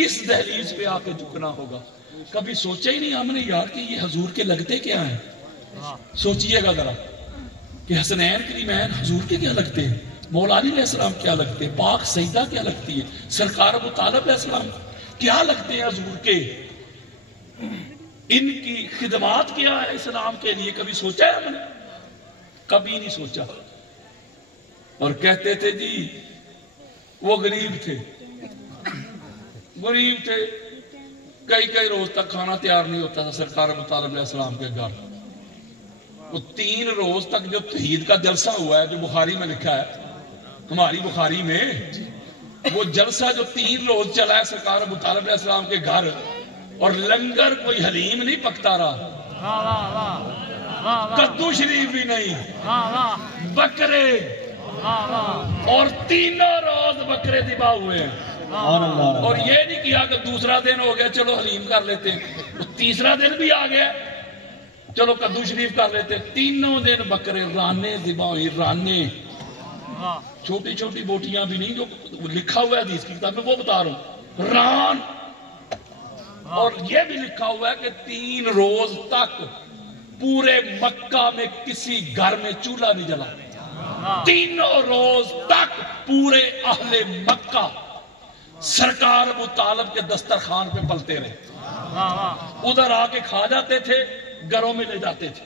اس دہلیز پہ آ کے جھکنا ہوگا۔ کبھی سوچا ہی نہیں ہم نے یار کہ یہ حضور کے لگتے کیا ہیں؟ سوچئے گا ذرا کہ حسنین کریمین حضور کے کیا لگتے ہیں، مولا علی علیہ السلام کیا لگتے ہیں، پاک سیدہ کیا لگتی ہے، سرکار ابو طالب علیہ السلام کیا لگتے ہیں حضور کے، ان کی خدمات کیا ہے اسلام کے لیے، کبھی سوچا ہے ہم نے؟ کبھی نہیں سوچا۔ اور کہتے تھے جی وہ غریب تھے، کئی روز تک کھانا تیار نہیں ہوتا تھا سرکار ابو طالب علیہ السلام کے گھر۔ وہ 3 روز تک جو توحید کا جلسہ ہوا ہے، جو بخاری میں لکھا ہے، ہماری بخاری میں وہ جلسہ جو 3 روز چلا ہے سرکار ابو طالب علیہ السلام کے گھر، اور لنگر کوئی حلیم نہیں پکتا رہا، کدو شریف بھی نہیں، بکرے، اور 3 روز بکرے ذبح ہوئے ہیں۔ اور یہ نہیں کیا کہ دوسرا دن ہو گیا چلو حلیم کر لیتے ہیں، تیسرا دن بھی آ گیا چلو کدو شریف کر لیتے ہیں، 3 دن بکرے رانے ذبح ہوئی، رانے، چھوٹی چھوٹی بوٹیاں بھی نہیں، جو لکھا ہوا ہے حدیث کی کتاب میں وہ بتا رہا ہوں، ران۔ اور یہ بھی لکھا ہوا ہے کہ 3 روز تک پورے مکہ میں کسی گھر میں چولہا نہیں جلا، 3 روز تک پورے اہل مکہ سرکار ابو طالب کے دسترخوان پہ پلتے رہے، ادھر آ کے کھا جاتے تھے، گھروں میں لے جاتے تھے،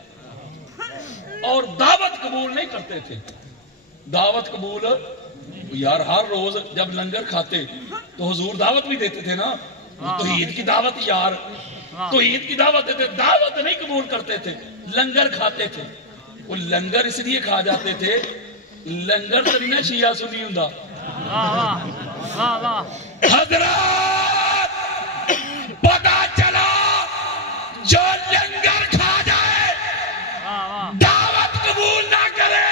اور دعوت قبول نہیں کرتے تھے۔ دعوت قبول یار، ہر روز جب لنگر کھاتے تو حضور دعوت بھی دیتے تھے نا، توحید کی دعوت، یار توحید کی دعوت دیتے، دعوت نہیں قبول کرتے تھے، لنگر کھاتے تھے۔ وہ لنگر اس لیے کھا جاتے تھے، لنگر تو نہیں شیعہ سنی ہوں، حضرات پتا چلا جو لنگر کھا جائے دعوت قبول نہ کرے،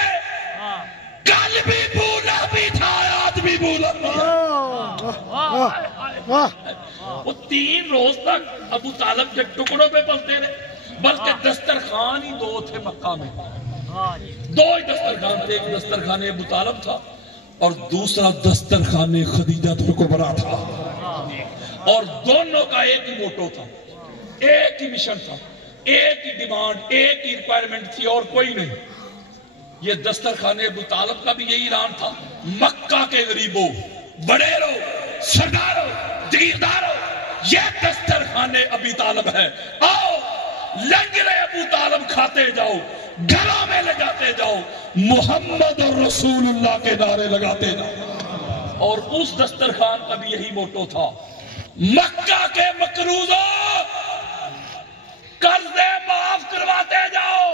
کل بھی بھولا بھی تھا آج بھی بھولا بھی ہے۔ وہ 3 روز تک ابو طالب کے ٹکڑوں پہ پلتے رہے، بلکہ دسترخوان ہی 2 تھے مکہ میں، 2 ہی دسترخوان تھے، ایک دسترخوان ابو طالب تھا اور دوسرا دسترخوان خدیجہ کبریٰ تھا، اور دونوں کا ایک ہی موٹو تھا، ایک ہی مشن تھا، ایک ہی ڈیمانڈ، ایک ہی ریکوائرمنٹ تھی، اور کوئی نہیں۔ یہ دسترخوان ابو طالب کا بھی یہی اعلان تھا، مکہ کے غریبوں، بڑیروں، سرداروں، جگیرداروں، یہ دسترخوان ابی طالب ہے، آؤ لنگر ابو طالب کھاتے جاؤ، گھروں میں لگاتے جاؤ، محمد رسول اللہ کے نعرے لگاتے جاؤ۔ اور اس دسترخوان کا بھی یہی موٹو تھا، مکہ کے مقروضوں قرضے معاف کرواتے جاؤ،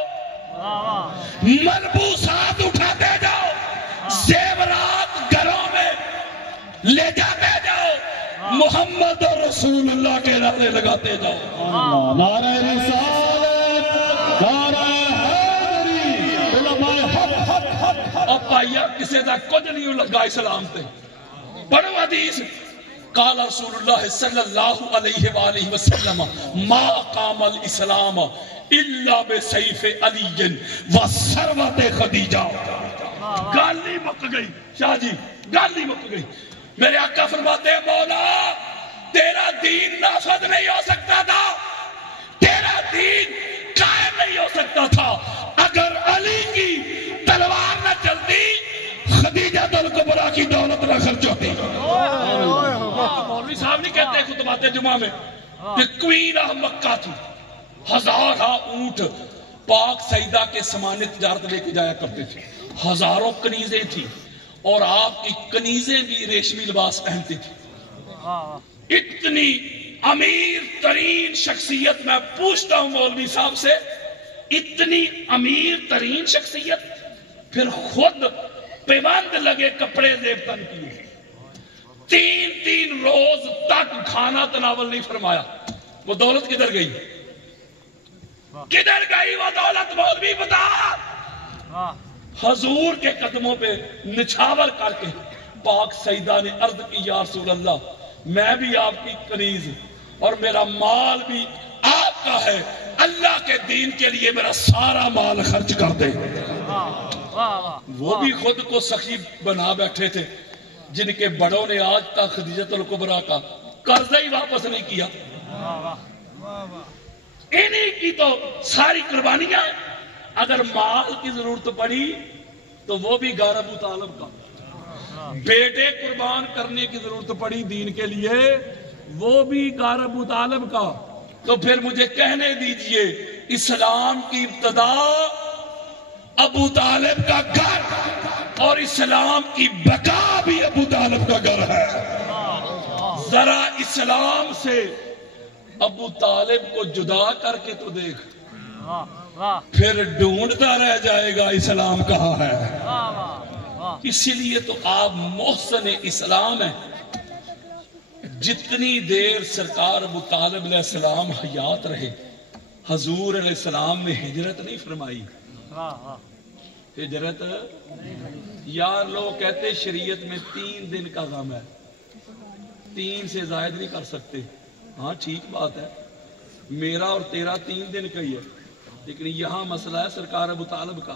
ملبوسات اٹھاتے جاؤ، زیورات گھروں میں لے جاتے جاؤ، محمد رسول اللہ کے نعرے لگاتے جاؤ۔ نعرہ رسالت، نعرہ حیدری، علماء حق حق حق حق۔ اب پائیا کسے دا کچھ نہیں لگا اسلام تے، پڑھو حدیث، قال رسول اللہ صلی اللہ علیہ وآلہ وسلم ما قام الاسلام الا بسیف علی و ثروت خدیجہ۔ گالی مک گئی شاہ جی، گالی مک گئی۔ میرے آقا فرماتے ہیں مولا تیرا دین نافذ نہیں ہو سکتا تھا، تیرا دین قائم نہیں ہو سکتا تھا اگر علی کی تلوار نہ چلتی، خدیجہ الکبریٰ کی دولت نہ خرچ ہوتی۔ مولوی صاحب نہیں کہتے خطبات جمعہ میں کہ کوئین آف مکہ تھی، 1000 اونٹ پاک سیدہ کے سامان تجارت لے کے جایا کرتے تھے، 1000 کنیزیں تھی، اور آپ کی کنیزیں بھی ریشمی لباس پہنتی تھی۔ اتنی امیر ترین شخصیت، میں پوچھتا ہوں مولوی صاحب سے، اتنی امیر ترین شخصیت پھر خود پیوند لگے کپڑے زیبتن کیے، 3 روز تک کھانا تناول نہیں فرمایا، وہ دولت کدھر گئی؟ کدھر گئی وہ دولت؟ مولوی بتا۔ حضور کے قدموں پہ نچھاور کر کے پاک سیدہ نے عرض کی یا رسول اللہ میں بھی آپ کی کنیز اور میرا مال بھی آپ کا ہے، اللہ کے دین کے لیے میرا سارا مال خرچ کر دے۔ وہ بھی خود کو سخی بنا بیٹھے تھے، جن کے بڑوں نے آج تک خدیجہ الکبریٰ کا قرضہ ہی واپس نہیں کیا۔ انہی کی تو ساری قربانیاں اگر مال کی ضرورت پڑی تو وہ بھی غیر ابو طالب کا. بیٹے قربان کرنے کی ضرورت پڑی دین کے لیے وہ بھی غیر ابو طالب کا. تو پھر مجھے کہنے دیجئے اسلام کی ابتدا ابو طالب کا گھر اور اسلام کی بقا بھی ابو طالب کا گھر ہے. ذرا اسلام سے ابو طالب کو جدا کر کے تو دیکھ, پھر ڈھونڈتا رہ جائے گا اسلام کہاں ہے. اسی لیے تو آپ محسن اسلام ہیں. جتنی دیر سرکار ابو طالب علیہ السلام حیات رہے حضور علیہ السلام نے ہجرت نہیں فرمائی. ہجرت یار لوگ کہتے شریعت میں 3 دن کا غم ہے, 3 سے زائد نہیں کر سکتے. ہاں ٹھیک بات ہے, میرا اور تیرا 3 دن کا ہی ہے, لیکن یہاں مسئلہ ہے سرکار ابو طالب کا.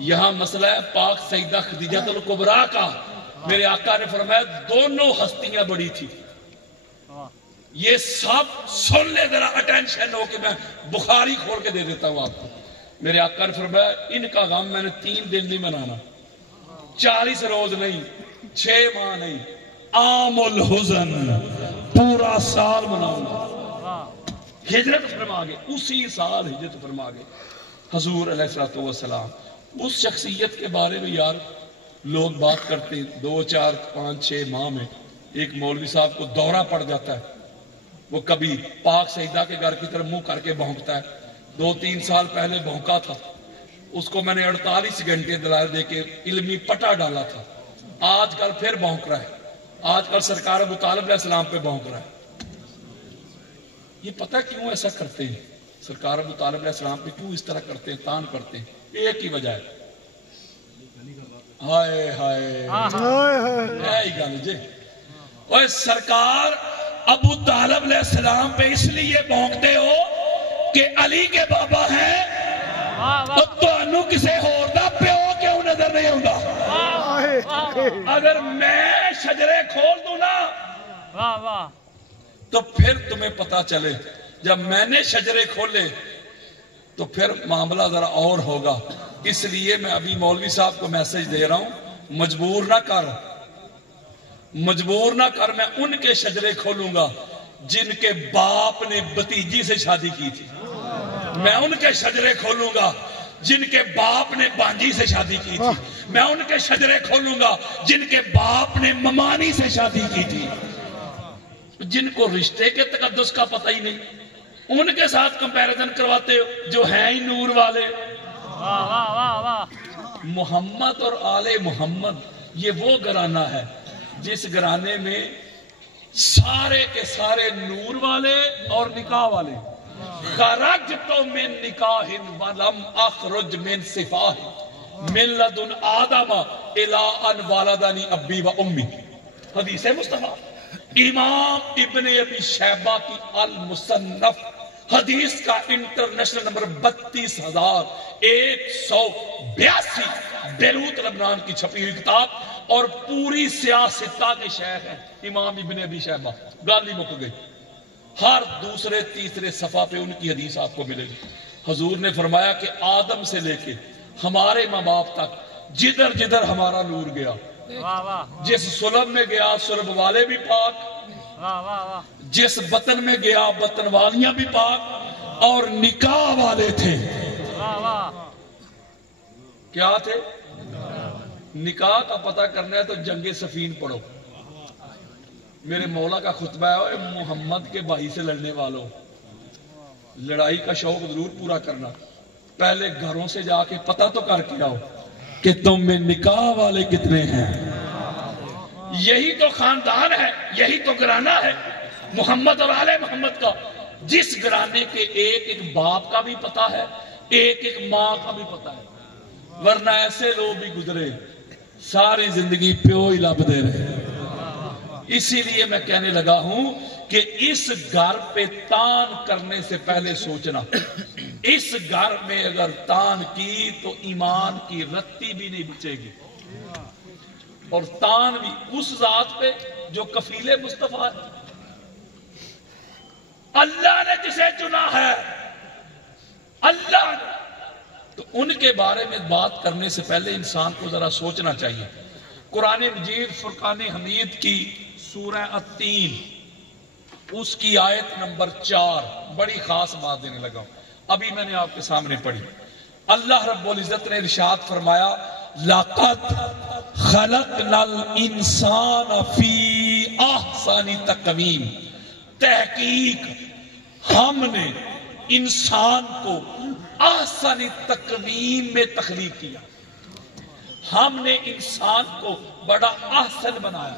یہاں مسئلہ ہے پاک سیدہ خدیجہ الکبریٰ کا. میرے آقا نے فرمایا دونوں ہستیاں بڑی تھی. یہ سب سن لے ذرا اٹینشن ہو کہ میں بخاری کھول کے دے دیتا ہوں آپ کو. میرے آقا نے فرمایا ان کا غم میں نے 3 دن نہیں منانا, 40 روز نہیں, 6 ماہ نہیں, عام الحزن پورا سال مناؤں گا. ہجرت فرما گئے, اسی سال ہجرت فرما گئے حضور علیہ السلام. اس شخصیت کے بارے میں یار لوگ بات کرتے ہیں 2 4 5 6 ماہ میں ایک مولوی صاحب کو دورہ پڑ جاتا ہے, وہ کبھی پاک سیدہ کے گھر کی طرف منہ کر کے بھونکتا ہے. 2-3 سال پہلے بھونکا تھا, اس کو میں نے 48 گھنٹے دلائل دے کے علمی پٹا ڈالا تھا. آج کل پھر بھونک رہا ہے, آج کل سرکار ابو طالب علیہ السلام پہ بھونک رہا ہے. یہ پتہ کیوں ایسا کرتے ہیں, سرکار ابو طالب علیہ السلام پہ کیوں اس طرح کرتے ہیں, تان کرتے ہیں؟ ایک ہی وجہ ہے, ہائے ہائے ہی گل جی. اوے سرکار ابو طالب علیہ السلام پہ اس لیے بھونکتے ہو کہ علی کے بابا ہیں, اور تانوں کسے ہور دا پیو کیوں نظر نہیں ہوندا. اگر میں شجرے کھول دوں نا تو پھر تمہیں پتا چلے, جب میں نے شجرے کھولے تو پھر معاملہ ذرا اور ہوگا. اس لیے میں ابھی مولوی صاحب کو میسج دے رہا ہوں, مجبور نہ کر, مجبور نہ کر. میں ان کے شجرے کھولوں گا جن کے باپ نے بھتیجی سے شادی کی تھی. میں ان کے شجرے کھولوں گا جن کے باپ نے بانجی سے شادی کی تھی. میں ان کے شجرے کھولوں گا جن کے باپ نے ممانی سے شادی کی تھی. جن کو رشتے کے تقدس کا پتہ ہی نہیں, ان کے ساتھ کمپیریزن کرواتے ہو جو ہیں ہی نور والے. محمد اور آل محمد یہ وہ گھرانہ ہے جس گھرانے میں سارے کے سارے نور والے اور نکاح والے. خرجت من نکاح ولم اخرج من صفاح من لدن آدم الی ان والدنی ابی و امی. حدیث مصطفیٰ امام ابن ابی شیبہ کی المصنف حدیث کا انٹرنیشنل نمبر 32,182 بیروت لبنان کی چھپی ہوئی کتاب, اور پوری سیاستہ کے شیخ ہیں امام ابن ابی شیبہ. گالی مک گئی. ہر دوسرے تیسرے صفحہ پہ ان کی حدیث آپ کو ملے گی. حضور نے فرمایا کہ آدم سے لے کے ہمارے ماں باپ تک جدھر جدھر ہمارا نور گیا, جس سلب میں گیا سلب والے بھی پاک, جس بطن میں گیا بطن والیاں بھی پاک, اور نکاح والے تھے. کیا تھے؟ نکاح کا پتہ کرنا ہے تو جنگ صفین پڑھو. میرے مولا کا خطبہ ہے, محمد کے بھائی سے لڑنے والوں, لڑائی کا شوق ضرور پورا کرنا, پہلے گھروں سے جا کے پتہ تو کر کے آؤ کہ تم میں نکاح والے کتنے ہیں. یہی تو خاندان ہے, یہی تو گھرانہ ہے محمد اور آل محمد کا, جس گھرانے کے ایک ایک باپ کا بھی پتہ ہے, ایک ایک ماں کا بھی پتہ ہے. ورنہ ایسے لوگ بھی گزرے ساری زندگی پیو ہی لبتے رہے. اسی لیے میں کہنے لگا ہوں کہ اس گھر پہ تان کرنے سے پہلے سوچنا, اس گھر میں اگر تان کی تو ایمان کی رتی بھی نہیں بچے گی, اور تان بھی اس ذات پہ جو کفیل مصطفیٰ ہے. اللہ نے جسے چنا ہے, اللہ نے تو ان کے بارے میں بات کرنے سے پہلے انسان کو ذرا سوچنا چاہیے. قرآن مجید فرقان حمید کی سورہ التین اس کی آیت نمبر 4 بڑی خاص بات دینے لگا ہوں. ابھی میں نے آپ کے سامنے پڑھی. اللہ رب العزت نے ارشاد فرمایا لَقَدْ خَلَقْنَا الْإِنسَانَ فِي أَحْسَنِ تَقْوِيمٍ. تحقیق ہم نے انسان کو احسن تقویم میں تخلیق کیا. ہم نے انسان کو بڑا احسن بنایا.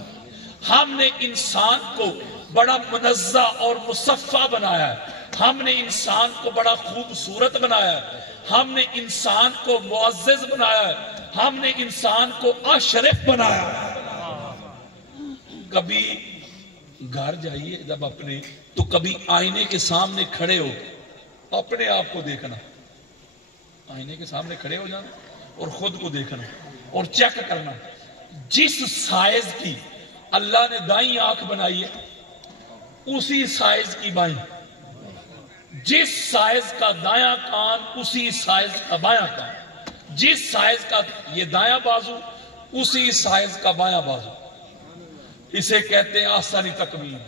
ہم نے انسان کو بڑا منزہ اور مصفہ بنایا ہے. ہم نے انسان کو بڑا خوبصورت بنایا ہے. ہم نے انسان کو معزز بنایا ہے. ہم نے انسان کو اشرف بنایا ہے. کبھی گھر جائیے جب اپنے تو کبھی آئینے کے سامنے کھڑے ہو اپنے آپ کو دیکھنا. آئینے کے سامنے کھڑے ہو جانا اور خود کو دیکھنا اور چیک کرنا. جس سائز کی اللہ نے دائیں آنکھ بنائی ہے اسی سائز کی بائیں. جس سائز کا دایاں کان اسی سائز کا بایاں کان. جس سائز کا یہ دایاں بازو اسی سائز کا بایاں بازو. اسے کہتے ہیں احسن تقویم.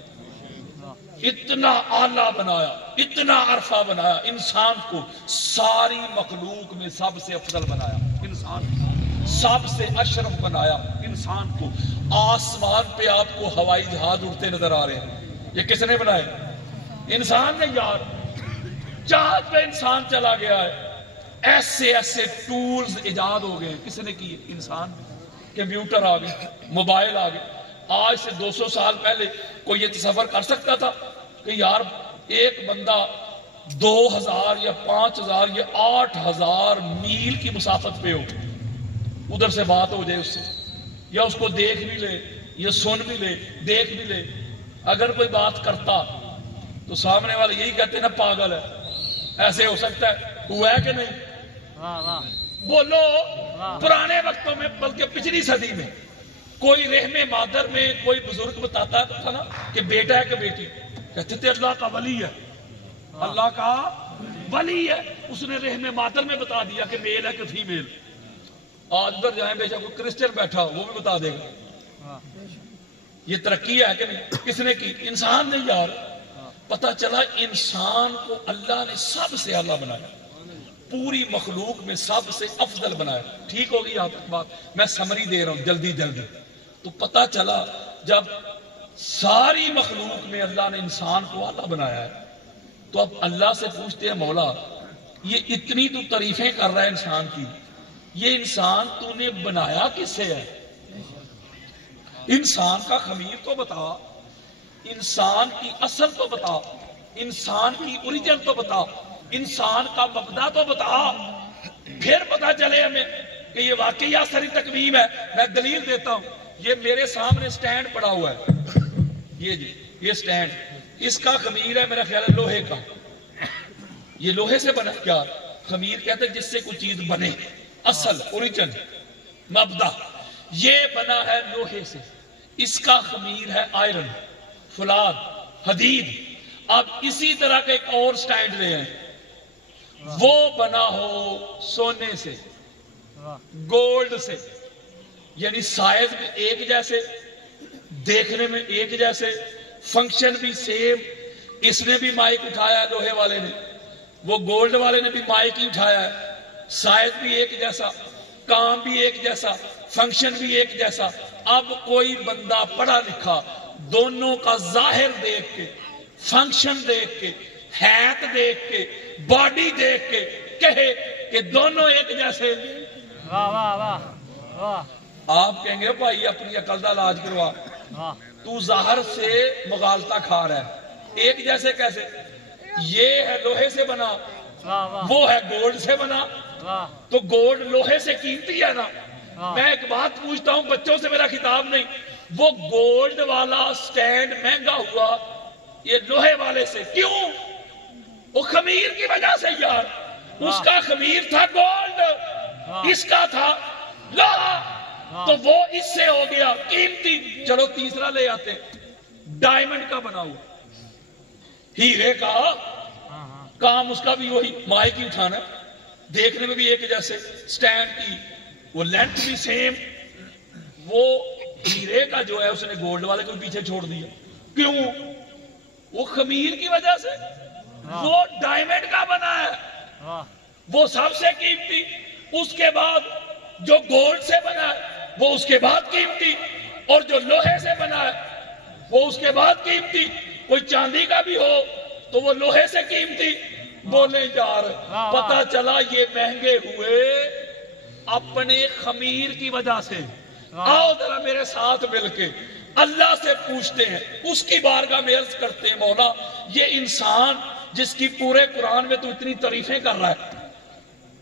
اتنا اعلیٰ بنایا, اتنا عرفہ بنایا. انسان کو ساری مخلوق میں سب سے افضل بنایا. انسان کو سب سے اشرف بنایا. انسان کو آسمان پہ آپ کو ہوائی جہاز اڑتے نظر آ رہے ہیں. یہ کس نے بنائے؟ انسان نے یار. جہاز پہ انسان چلا گیا ہے. ایسے ایسے ٹولز ایجاد ہو گئے. کس نے کی؟ انسان. کمپیوٹر آ گئے, موبائل آ گئے. آج سے 200 سال پہلے کوئی یہ تصور کر سکتا تھا کہ یار ایک بندہ 2000 یا 5000 یا 8000 میل کی مسافت پہ ہو, ادھر سے بات ہو جائے اس سے, یا اس کو دیکھ بھی لے یا سن بھی لے دیکھ بھی لے. اگر کوئی بات کرتا تو سامنے والے یہی کہتے نا پاگل ہے. ایسے ہو سکتا ہے؟ ہوا ہے کہ نہیں؟ بولو. پرانے وقتوں میں بلکہ پچھلی صدی میں کوئی رحم مادر میں کوئی بزرگ بتاتا تھا نا کہ بیٹا ہے کہ بیٹی, کہتے تھے اللہ کا ولی ہے. اللہ کا ولی ہے. اس نے رحم مادر میں بتا دیا کہ میل ہے کہ فیمیل. آج ادھر جائیں بے شک کوئی کرسچن بیٹھا وہ بھی بتا دے گا. یہ ترقی ہے کہ نہیں؟ کس نے کی؟ انسان نے یار. پتا چلا انسان کو اللہ نے سب سے اعلیٰ بنایا. پوری مخلوق میں سب سے افضل بنایا. ٹھیک ہوگی یہاں تک بات؟ میں سمری دے رہا ہوں جلدی جلدی. تو پتا چلا جب ساری مخلوق میں اللہ نے انسان کو اعلیٰ بنایا ہے تو اب اللہ سے پوچھتے ہیں مولا یہ اتنی تو تعریفیں کر رہا ہے انسان کی, یہ انسان تو نے بنایا کس سے ہے؟ انسان کا خمیر تو بتا, انسان کی اصل تو بتا, انسان کی اوریجن تو بتا, انسان کا مبدا تو بتا. پھر پتا چلے ہمیں کہ یہ واقعی اثری تقویم ہے. میں دلیل دیتا ہوں. یہ میرے سامنے سٹینڈ پڑا ہوا ہے. یہ جی یہ سٹینڈ, اس کا خمیر ہے میرا خیال ہے لوہے کا. یہ لوہے سے بنا. کیا خمیر کہتے ہیں جس سے کوئی چیز بنے, اصل اوریجن مبدا. یہ بنا ہے لوہے سے. اس کا خمیر ہے آئرن, فولاد, حدید. اب اسی طرح کا ایک اور سٹینڈ لے ہیں, وہ بنا ہو سونے سے, گولڈ سے. یعنی سائز بھی ایک جیسے, دیکھنے میں ایک جیسے, فنکشن بھی سیم. اس نے بھی مائک اٹھایا ہے لوہے والے نے, وہ گولڈ والے نے بھی مائک ہی اٹھایا ہے. سائز بھی ایک جیسا, کام بھی ایک جیسا, فنکشن بھی ایک جیسا. اب کوئی بندہ پڑھا لکھا دونوں کا ظاہر دیکھ کے, فنکشن دیکھ کے, حیت دیکھ کے, باڈی دیکھ کے کہے کہ دونوں ایک جیسے. واہ واہ واہ واہ. آپ کہیں گے بھائی اپنی عقل کا علاج کروا, تو ظاہر سے مغالطہ کھا رہا ہے. ایک جیسے کیسے؟ یہ ہے لوہے سے بنا, وہ ہے گولڈ سے بنا. تو گولڈ لوہے سے قیمتی ہے نا. میں ایک بات پوچھتا ہوں, بچوں سے میرا خطاب نہیں, وہ گولڈ والا سٹینڈ مہنگا ہوا یہ لوہے والے سے کیوں؟ وہ خمیر کی وجہ سے یار. اس کا خمیر تھا گولڈ, اس کا تھا لوہا, تو وہ اس سے ہو گیا قیمتی. چلو تیسرا لے آتے, ڈائمنڈ کا بنا ہوا, ہیرے کا. کام اس کا بھی وہی, مائک ہی اٹھانا, دیکھنے میں بھی ایک جیسے، سٹینڈ کی وہ لینتھ بھی سیم. وہ ہیرے کا جو ہے اس نے گولڈ والے کو پیچھے چھوڑ دیا. کیوں؟ وہ خمیر کی وجہ سے. وہ ڈائمنڈ کا بنا ہے، وہ سب سے قیمتی. اس کے بعد جو گولڈ سے بنا ہے وہ اس کے بعد قیمتی، اور جو لوہے سے بنا ہے وہ اس کے بعد قیمتی. کوئی چاندی کا بھی ہو تو وہ لوہے سے قیمتی. بولے جا رہے، پتا چلا یہ مہنگے ہوئے اپنے خمیر کی وجہ سے. آؤ ذرا میرے ساتھ مل کے اللہ سے پوچھتے ہیں، اس کی بارگاہ میں عرض کرتے ہیں، مولا یہ انسان جس کی پورے قرآن میں تو اتنی تعریفیں کر رہا ہے،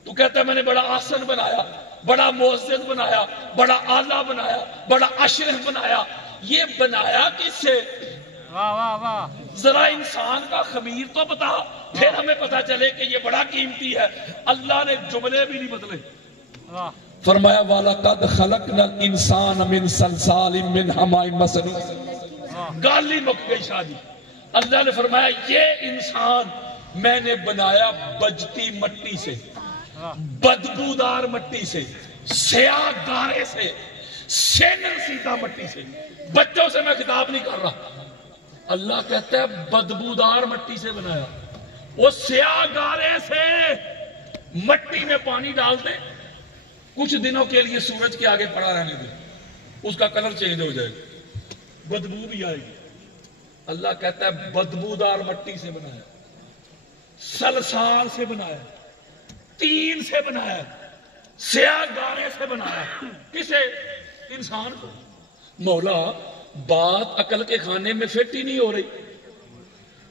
تو کہتا ہے میں نے بڑا آسن بنایا، بڑا معزز بنایا، بڑا اعلیٰ بنایا، بڑا اشرف بنایا. یہ بنایا کس سے؟ ذرا انسان کا خمیر تو بتا، پھر ہمیں پتا چلے کہ یہ بڑا قیمتی ہے. اللہ نے جملے بھی نہیں بدلے. فرمایا وَلَقَدْ خَلَقْنَا الْإِنسَانَ مِنْ صَلْصَالٍ مِنْ حَمَإٍ مَسْنُونٍ. گالی مک گئی شاہ جی. اللہ نے فرمایا یہ انسان میں نے بنایا بجتی مٹی سے، بدبودار مٹی سے، سیاہ گارے سے، سینر سیدھا مٹی سے. بچوں سے میں خطاب نہیں کر رہا. اللہ کہتا ہے بدبودار مٹی سے بنایا. وہ سیاہ گارے سے مٹی میں پانی ڈال دیں، کچھ دنوں کے لیے سورج کے آگے پڑا رہنے دیں، اس کا کلر چینج ہو جائے گا، بدبو بھی آئے گی. اللہ کہتا ہے بدبودار مٹی سے بنایا، سلسال سے بنایا، تین سے بنایا، سیاہ گارے سے بنایا. کسے؟ انسان کو. مولا بات عقل کے کھانے میں فٹ ہی نہیں ہو رہی.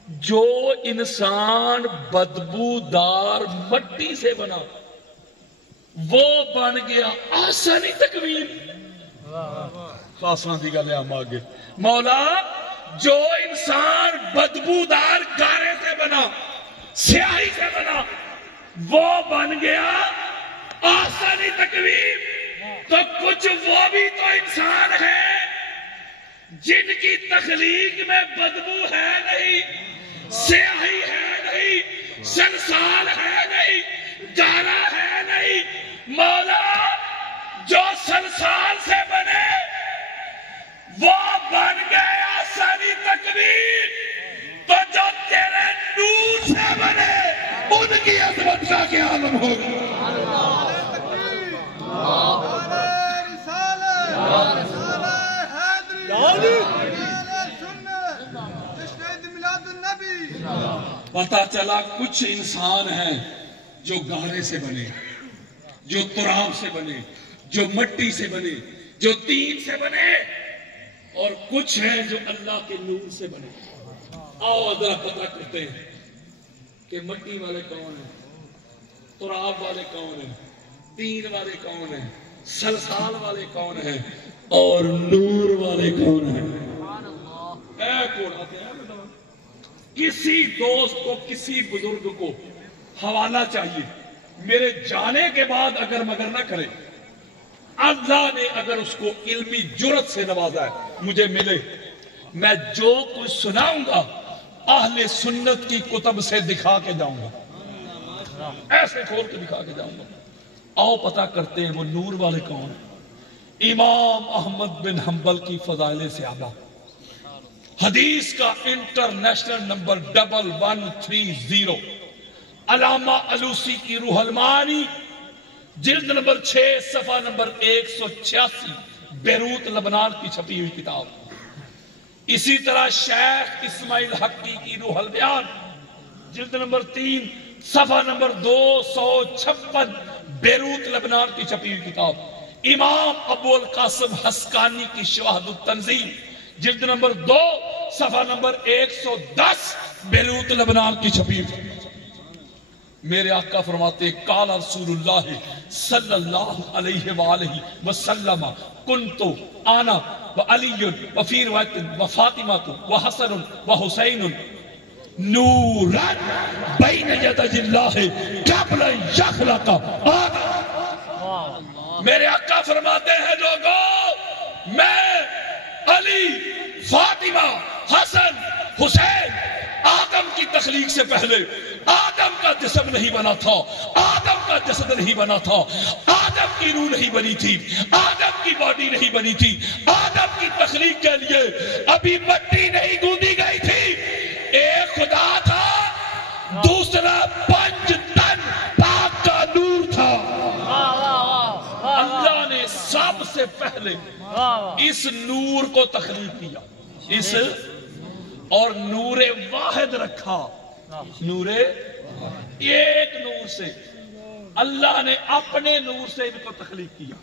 جو انسان بدبودار مٹی سے بنا وہ بن گیا آسانی تکوین. آسان دی گل ہے ہم آگے. مولا جو انسان بدبودار گارے سے بنا، سیاہی سے بنا، وہ بن گیا آسانی تکوین. تو کچھ وہ بھی تو انسان ہے جن کی تخلیق میں بدبو ہے نہیں، سیاہی ہے نہیں، سلسال ہے نہیں، گارا ہے نہیں. مولا جو سلسال سے بنے وہ بن گئے آسانی تکوین. تو جو تیرے نور سے بنے ان کی عظمت کا کیا عالم ہوگا. پتا چلا کچھ انسان ہیں جو گارے سے بنے، جو تراب سے بنے، جو مٹی سے بنے، جو تین سے بنے، اور کچھ ہیں جو اللہ کے نور سے بنے. آؤ ذرا پتا کرتے ہیں کہ مٹی والے کون ہیں، تراب والے کون ہیں، تین والے کون ہیں، سلسال والے کون ہیں، اور نور والے کون ہیں. کسی دوست کو، کسی بزرگ کو حوالہ چاہیے، میرے جانے کے بعد اگر مگر نہ کرے. اللہ نے اگر اس کو علمی جرت سے نوازا ہے، مجھے ملے، میں جو کچھ سناؤں گا اہل سنت کی کتب سے دکھا کے جاؤں گا، ایسے کھول کے دکھا کے جاؤں گا. آؤ پتا کرتے ہیں وہ نور والے کون ہیں. امام احمد بن حنبل کی فضائل صحابہ، حدیث کا انٹرنیشنل نمبر 1130. علامہ علوسی کی روح المعانی جلد نمبر 6 صفحہ نمبر 186، بیروت لبنان کی چھپی ہوئی کتاب. اسی طرح شیخ اسماعیل حقی کی روح البیان جلد نمبر 3 صفحہ نمبر 256، بیروت لبنان کی چھپی ہوئی کتاب. امام ابو القاسم حسکانی کی شواہد التنزیل جلد نمبر 2 صفحہ نمبر 110، بیروت لبنان کی چھپی ہوئی. میرے آقا فرماتے قال رسول اللہ صلی اللہ علیہ وآلہ وسلم کنتو آنا وعلی وفی روایت وفاطمہ وحسن وحسین نورا بین یدی اللہ قبل یخلق آدم. میرے آقا فرماتے ہیں لوگوں، میں علی، فاطمہ، حسن، حسین آدم کی تخلیق سے پہلے آدم کا جسم نہیں بنا تھا، آدم کا جسد نہیں بنا تھا، آدم کی روح نہیں بنی تھی، آدم کی باڈی نہیں بنی تھی، آدم کی تخلیق کے لیے ابھی مٹی نہیں گوندی گئی تھی۔ ایک خدا تھا، دوسرا 5 ٹن پاک کا نور تھا۔ اللہ نے سب سے پہلے اس نور کو تخلیق کیا، اس اور نور واحد رکھا، نور ایک نور سے اللہ نے اپنے نور سے ان کو تخلیق کیا۔